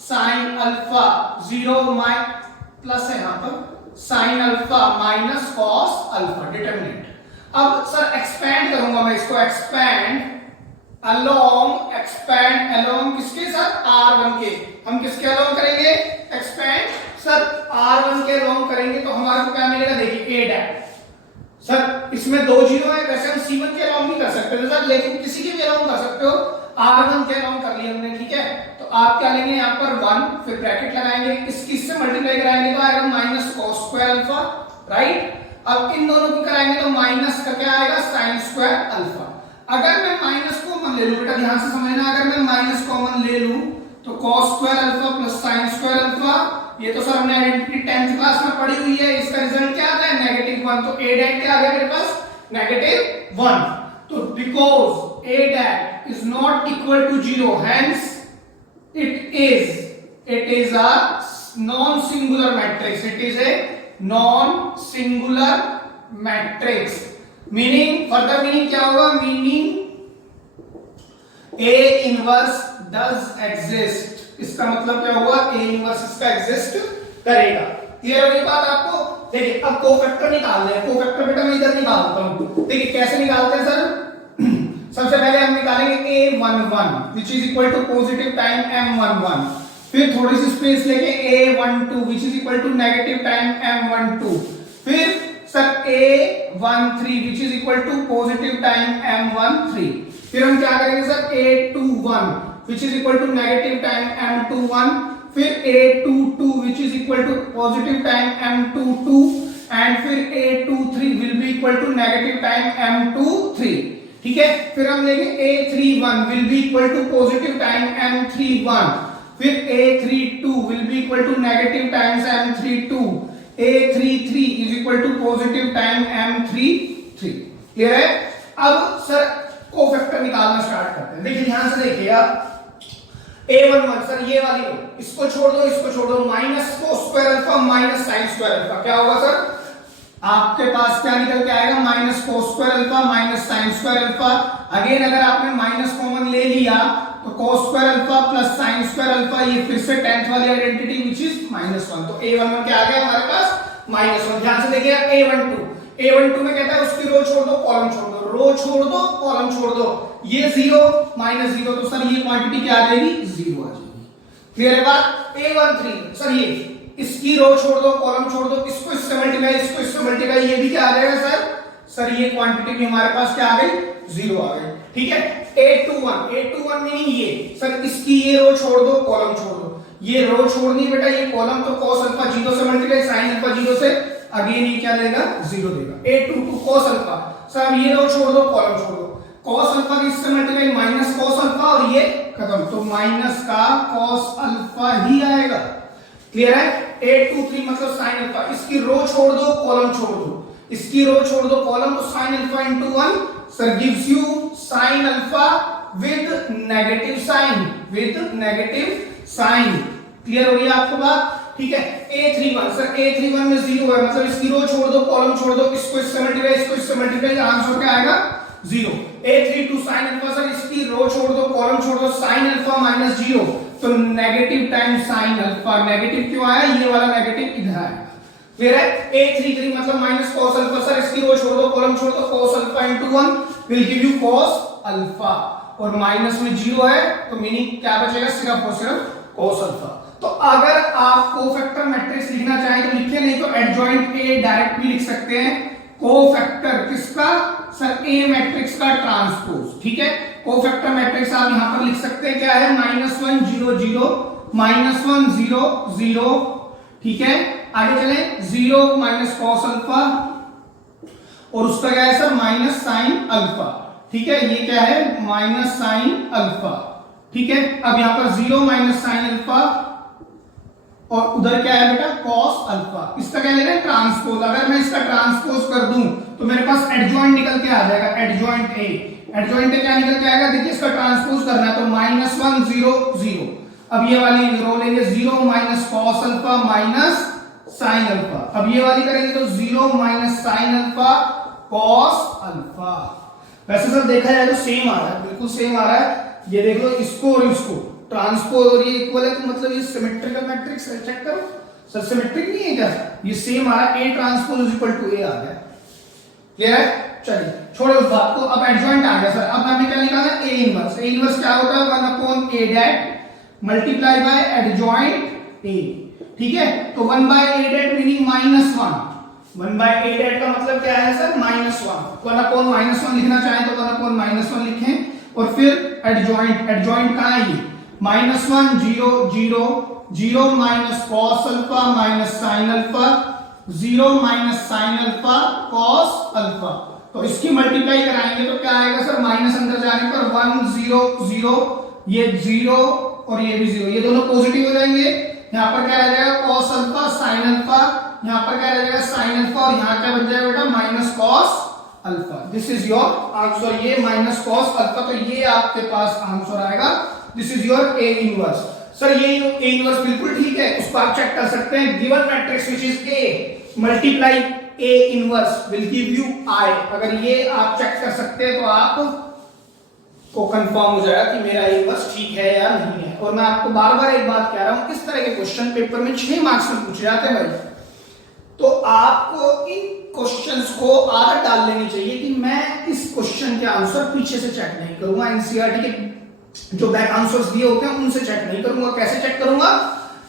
sin alpha 0 plus है यहां पर sin alpha minus cos alpha, determinant. अब सर एक्सपेंड करूंगा मैं इसको, एक्सपेंड अलोंग किसके साथ, R1 के। हम किसके अलोंग करेंगे, एक्सपेंड सर R1 के अलोंग करेंगे, तो हमारे को क्या मिलेगा, देखिए A डैट। सर इसमें 2 जीरो है, वैसे हम C1 के अलोंग भी कर सकते थे सर, लेकिन किसी के भी अलोंग कर सकते हो। R1 के अलोंग कर लिया हमने, ठीक है। तो आप क्या लेंगे यहाँ पर 1, फिर ब्रैकेट लगाएंगे, इससे मल्टीप्लाई कराएंगे तो आएगा minus cos square alpha, right. अब इन दोनों को कराएंगे तो माइनस का क्या आएगा, sin स्क्वायर अल्फा। अगर मैं माइनस कॉमन ले लूं, बेटा ध्यान से समझना, अगर मैं माइनस कॉमन ले लूं तो cos square alpha plus sin square alpha, ये तो सर हमने आइडेंटिटी 10th क्लास में पढ़ी हुई है। इसका रिजल्ट क्या आता है, -1। तो a डैट क्या आ गया मेरे पास, -1। तो because a det is not equal to 0, hence it is a non-singular matrix. It is a non-singular matrix. Meaning, further meaning क्या होगा, meaning A inverse does exist. इसका मतलब क्या होगा, A inverse इसका exist करेगा। क्लियर हो गई बात आपको। देखिए अब कोफैक्टर निकालना है, कोफैक्टर बेटा मैं इधर निकालता हूं। देखिए कैसे निकालते हैं सर, सबसे पहले हम निकालेंगे A11 which is equal to positive time M11, फिर थोड़ी सी स्पेस लेके A12 which is equal to negative time M12, फिर sir A13 which is equal to positive time M13, फिर हम क्या करेंगे sir A21 which is equal to negative time M21, फिर A22 which is equal to positive time M22 and फिर A23 will be equal to negative time M23, ठीक है। फिर हम लेंगे A31 will be equal to positive time M31, फिर A32 will be equal to negative times M32, A33 is equal to positive time M33, clear है। अब sir cofactor निकालना start करते हैं। देखिए ध्यान से देखिए आप, A11 सर ये वाली रो, इसको छोड़ दो, माइनस को square alpha minus sine square alpha, क्या होगा सर आपके पास क्या निकल के आएगा, minus cos square alpha minus sine square alpha. Again अगर आपने माइनस कॉमन ले लिया तो cos square alpha plus sine square alpha, ये फिर से 10th वाली आइडेंटिटी विच इज -1, तो A11 क्या आ गया हमारे पास -1। ध्यान से देखिए A12 में कहता है उसकी रो छोड़ दो कॉलम छोड़ दो, रो छोड़ दो कॉलम छोड़ दो, ये 0 -0, तो सर ये क्वांटिटी क्या आ जाएगी 0 आ जाएगी, क्लियर है बात। A13 सर ये इसकी रो छोड़ दो कॉलम छोड़ दो, इसको इससे मल्टीप्लाई इसको इससे मल्टीप्लाई, ये भी क्या आ जाएगा सर ये क्वांटिटी भी हमारे पास क्या आ गई 0 आ गई, ठीक है। A21 मीनिंग ये सर इसकी ये रो छोड़ दो कॉलम छोड़ दो, ये रो छोड़नी बेटा ये कॉलम, तो cos अल्फा 0 से मल्टीप्लाई साइन अल्फा 0 से, अगेन ये क्या देगा 0 देगा। A22 cos अल्फा, सर अब ये रो छोड़ दो कॉलम छोड़ दो, cos अल्फा की इससे मल्टीप्लाई माइनस cos अल्फा और ये खत्म, तो माइनस का cos अल्फा ही आएगा, क्लियर है। A23 मतलब साइन अल्फा, इसकी रो छोड़ दो कॉलम छोड़ दो, इसकी रो छोड़ दो कॉलम, तो sine alpha into 1 sir gives you sine alpha with negative sine, clear हो रही है आपको बात, ठीक है। A31 सर A31 में 0 है, मतलब इसकी रो छोड़ दो कॉलम छोड़ दो, इसको इससे मल्टीप्लाई इसको इससे मल्टीप्लाई, आंसर क्या आएगा 0। A32 साइन अल्फा, सर इसकी रो छोड़ दो कॉलम छोड़ दो, साइन अल्फा माइनस 0, तो negative time sine alpha, negative क्यों आया, ये वाला नेगेटिव इधर आया, क्लियर है। A33 मतलब माइनस cos अल्फा, सर इसकी रो छोड़ दो कॉलम छोड़ दो, cos alpha into 1 will give you cos alpha, और माइनस में 0 है तो मीनिंग क्या बचेगा, सिर्फ और सिर्फ cos अल्फा। तो अगर आप कोफैक्टर मैट्रिक्स लिखना चाहें तो लिखिए, नहीं तो एडजॉइंट A डायरेक्ट भी लिख सकते हैं। कोफैक्टर किसका सर, A मैट्रिक्स का ट्रांसपोज, ठीक है। कोफैक्टर मैट्रिक्स आप यहां पर लिख सकते हैं, क्या है -1 0 0 -1 0 0, ठीक है। आगे चले 0 माइनस cos अल्फा और उसका क्या है सर माइनस साइन अल्फा, ठीक है। ये क्या है माइनस साइन अल्फा, ठीक है। अब यहां पर 0 माइनस साइन अल्फा और उधर क्या है बेटा cos अल्फा, इसका क्या लेना है ट्रांसपोज। अगर मैं इसका ट्रांसपोज कर दूं तो मेरे पास एडजॉइंट निकल के आ जाएगा, एडजॉइंट A क्या निकल के आएगा, देखिए इसका ट्रांसपोज करना है तो -1 0 0। अब ये वाली रो लेंगे 0 minus cos alpha minus sine alpha, अब ये वाली करेंगे तो 0 minus sine alpha cos alpha. वैसे सर देखा जाए तो सेम आ रहा है, बिल्कुल सेम आ रहा है, ये देख लो इसको और इसको ट्रांसपोज और ये इक्वल है, तो मतलब ये सिमेट्रिकल मैट्रिक्स है, चेक करो सर सिमेट्रिक नहीं है क्या, ये सेम आ रहा है, A transpose is equal to A आ गया, क्लियर है। चलिए छोड़ो उस बात को, अब एडजॉइंट आ गया सर, अब हमें क्या निकालना है A इनवर्स क्या होता है 1/A that multiply by adjoint A, ठीक है। तो 1/A that meaning -1, 1/A that का मतलब क्या है सर -1, 1/-1 लिखना चाहें तो 1/-1 लिखें, और फिर एडजॉइंट कहां है ये -1 0 0 0 minus cos alpha minus sin alpha, 0 minus sin alpha cos alpha, तो इसकी मल्टीप्लाई कराएंगे तो क्या आएगा सर माइनस अंदर जाने पर 1 0 0, ये 0 और ये भी 0, ये दोनों पॉजिटिव हो जाएंगे, यहाँ पर क्या रह जाएगा cos अल्फा sin अल्फा, यहाँ पर क्या रह जाएगा sin अल्फा, और यहाँ क्या बन जाएगा बेटा minus cos alpha. This is your answer, ये माइनस cos अल्फा, तो ये आपके पास आंसर आएगा, this is your A inverse. Sir ये A इनवर्स बिल्कुल ठीक है, उसको आप चेक कर सकते हैं, given matrix which is A multiply A inverse will give you I, अगर ये आप चेक कर सकते हैं तो आप को कंफर्म हो जाएगा कि मेरा A इनवर्स ठीक है या नहीं है। और मैं आपको बार बार एक बात कह रहा हूं, इस तरह के क्वेश्चन पेपर में 6 मार्क्स में पूछे जाते हैं भाई, तो आपको इन क्वेश्चंस को आदत डाल लेनी चाहिए कि मैं इस क्वेश्चन के आंसर पीछे से चेक नहीं करूंगा, एनसीईआरटी के जो बैक आंसर्स दिए होते हैं उनसे चेक नहीं करूंगा। कैसे चेक करूंगा?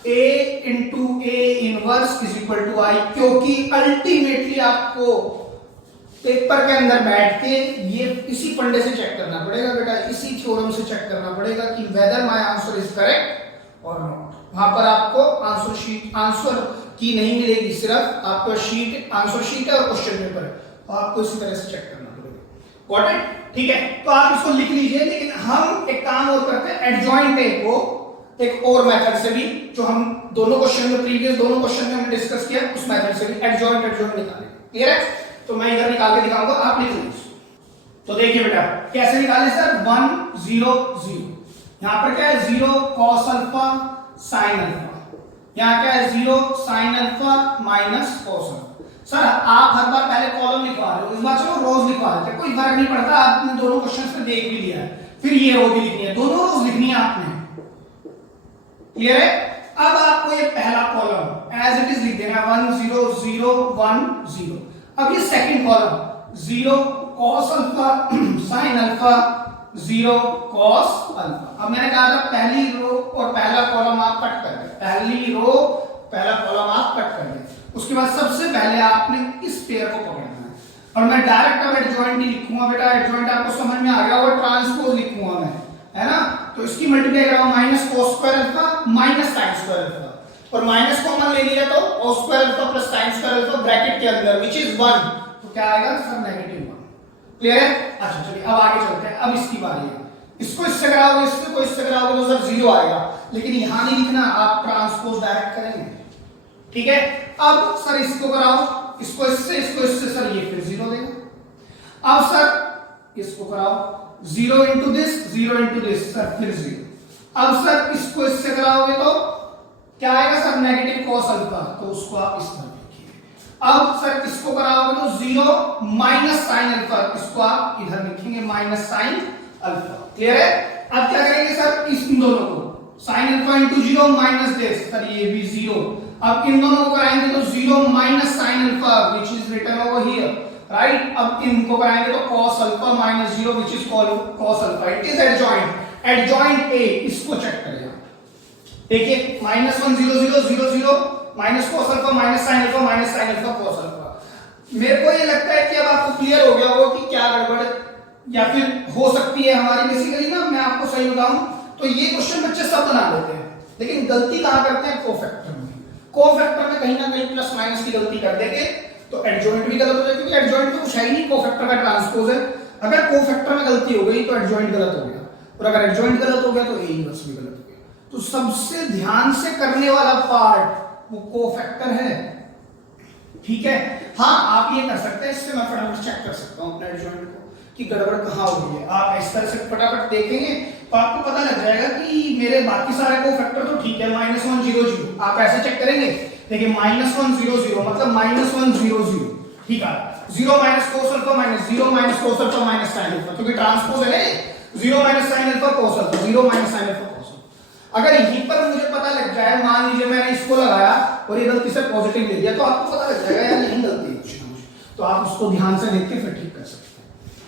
a into a inverse is equal to I, क्योंकि अल्टीमेटली आपको पेपर के अंदर बैठ के ये इसी फंडे से चेक करना पड़ेगा बेटा, इसी थ्योरम से चेक करना पड़ेगा कि whether my answer is correct और नॉट। वहां पर आपको आंसर शीट, आंसर की नहीं मिलेगी, सिर्फ आपको शीट, आंसर शीट है और क्वेश्चन पेपर है, तो आपको इसी तरह से चेक करना पड़ेगा। Got it? ठीक है, तो आप इसको लिख लीजिए। लेकिन हम एक काम और करते हैं, एडजॉइंट ए को एक और मेथड से भी, जो हम दोनों क्वेश्चन में, प्रीवियस दोनों क्वेश्चन में हमने डिस्कस किया, उस मेथड से भी एडजॉइंट निकालेंगे। क्लियर है? तो मैं इधर निकाल के दिखाऊंगा, आप लिख लीजिए। तो देखिए बेटा कैसे निकाले सर, 1 0 0, यहां पर क्या है 0 cos अल्फा sin अल्फा, यहां क्या है 0 sin alpha minus cos alpha. Sir आप हर बार पहले कॉलम लिखवा रहे हो, इस बार चलो रोज लिखवा देते, कोई फर्क नहीं पड़ता, आपने दोनों क्वेश्चंस में देख भी लिया है, फिर ये रो भी लिखनी है, दोनों रोज लिखनी है आपने। क्लियर है? अब आपको ये पहला कॉलम एज इट इज लिख देना है 1 0 0 1 0। अब ये second column 0 cos alpha sin alpha 0 cos alpha. अब मैंने कहा था पहली रो और पहला कॉलम आप कट कर दें, पहली रो पहला कॉलम आप कट कर दें, उसके बाद सबसे पहले आपने इस पेयर को पकड़ना है, और मैं डायरेक्ट अब एडजॉइंट नहीं लिखूंगा बेटा, एडजॉइंट आपको समझ में आ गया होगा, ट्रांसपोज लिखूंगा मैं, है ना? तो इसकी मल्टीप्लाई कराऊं minus cos square alpha minus sin square alpha, और माइनस कॉमन ले लिया तो cos square alpha plus sin square alpha bracket के अंदर व्हिच इज 1, तो क्या आएगा सर -1। क्लियर है? अच्छा चलिए अब आगे चलते हैं, अब इसकी बारी है, इसको इससे कराओगे, इससे को इससे कराओगे तो सर 0 आएगा, लेकिन यहां नहीं लिखना, आप ट्रांसपोज डायरेक्ट करेंगे। ठीक है? अब सर इसको कराओ, इसको इससे सर ये फिर 0 देगा। अब सर इसको कराओ 0 into this सर फिर 0। अब सर इसको इससे कराओगे तो क्या आएगा सर नेगेटिव cos अल्फा, तो उसको आप इस तरह लिखिए। अब सर इसको कराओगे तो 0 माइनस sin अल्फा, इसको आप इधर लिखेंगे माइनस sin अल्फा। क्लियर है? अब क्या करेंगे सर, इस दोनों को sin alpha into 0 minus this, sir ये भी 0। अब इन दोनों को कराएंगे तो 0 minus sin alpha which is written over here, right? अब इनको कराएंगे तो cos alpha minus 0 which is cos alpha. It is adjoint A, इसको चेक करिए। देखिए -1 0 0 0 0 minus cos alpha minus sin alpha minus sin alpha cos alpha. मेरे को ये लगता है कि अब आपको क्लियर हो गया होगा कि क्या गड़बड़ या फिर हो सकती है हमारी। बेसिकली ना मैं आपको सही बताऊं तो ये क्वेश्चन बच्चे सब बना लेते हैं, लेकिन गलती कहां करते हैं? कोफैक्टर में। कोफैक्टर में कहीं ना कहीं प्लस माइनस की गलती कर देंगे तो एडजॉइंट भी गलत हो जाएगी, क्योंकि एडजॉइंट तो कुछ है ही नहीं, कोफैक्टर का ट्रांसपोज है। अगर कोफैक्टर में गलती हो गई तो एडजॉइंट गलत हो गया, और अगर एडजॉइंट गलत हो गया तो ए इनवर्स भी गलत हो गया। तो सबसे ध्यान से करने वाला पार्ट वो कोफैक्टर है। ठीक है? हाँ आप ये कर सकते हैं, इससे मैं फटाफट चेक कर सकता हूं अपने एडजॉइंट को कि गड़बड़ कहां हो गई है। आप इस तरह से फटाफट देखेंगे तो आपको पता लग जाएगा कि मेरे बाकी सारे कोफैक्टर तो ठीक है, -1 0 0। आप ऐसे चेक करेंगे, देखिए -1 0 0 मतलब -1 0 0, ठीक है? 0 minus cos alpha minus 0 minus cos alpha minus sin alpha, क्योंकि ट्रांसपोज है 0 minus sin alpha cos alpha, 0 minus sin alpha cos alpha. अगर यहीं पर मुझे पता लग जाए, मान लीजिए मैंने इसको लगाया और ये गलती से पॉजिटिव ले लिया, तो आपको पता लग जाएगा यार यही गलती है कुछ ना कुछ, तो आप उसको ध्यान से देख के फिर ठीक कर सकते हैं।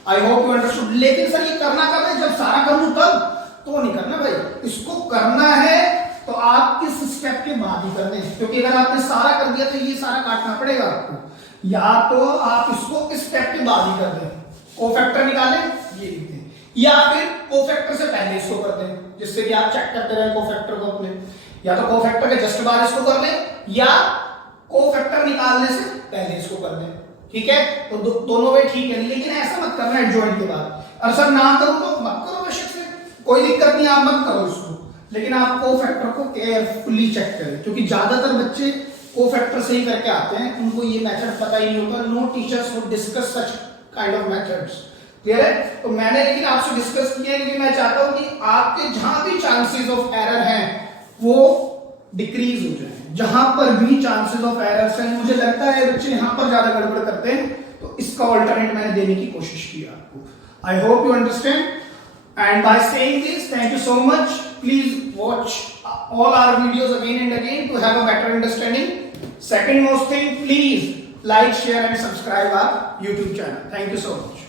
I hope you understood. लेकिन सर ये करना कब है? जब सारा कर लूं तब तो नहीं करना भाई, इसको करना है तो आप इस स्टेप के बाद ही कर दें, क्योंकि अगर आपने सारा कर दिया तो ये सारा काटना पड़ेगा आपको, या तो आप इसको इस स्टेप के बाद ही कर दें, कोफैक्टर निकालें ये लिख दें, या फिर कोफैक्टर से पहले इसको कर दें, जिससे कि आप चेक करते रहें कोफैक्टर को अपने, या तो कोफैक्टर के जस्ट बाद इसको कर लें या कोफैक्टर निकालने से पहले इसको कर दें। ठीक है? तो दोनों वे ठीक है, लेकिन ऐसा मत करना एडजॉइंट के बाद। और सर ना करूं तो मत करो, बेशक से कोई दिक्कत नहीं, आप मत करो इसको, लेकिन आप कोफैक्टर को केयरफुली चेक करें, क्योंकि ज्यादातर बच्चे कोफैक्टर से ही करके आते हैं, उनको ये मेथड पता ही नहीं होता। No teachers would discuss such kind of methods. Clear है? तो मैंने लेकिन आपसे डिस्कस किया है क्योंकि मैं चाहता हूं कि आपके जहां भी चांसेस ऑफ एरर हैं वो डिक्रीज हो जाए। जहां पर भी चांसेस ऑफ एरर्स हैं, मुझे लगता है बच्चे यहां पर ज्यादा गड़बड़ करते हैं, तो इसका ऑल्टरनेट मैंने देने की कोशिश की आपको। I hope you understand, and by saying this, thank you so much. Please watch all our videos again and again to have a better understanding. Second most thing, please like, share and subscribe our YouTube channel. Thank you so much.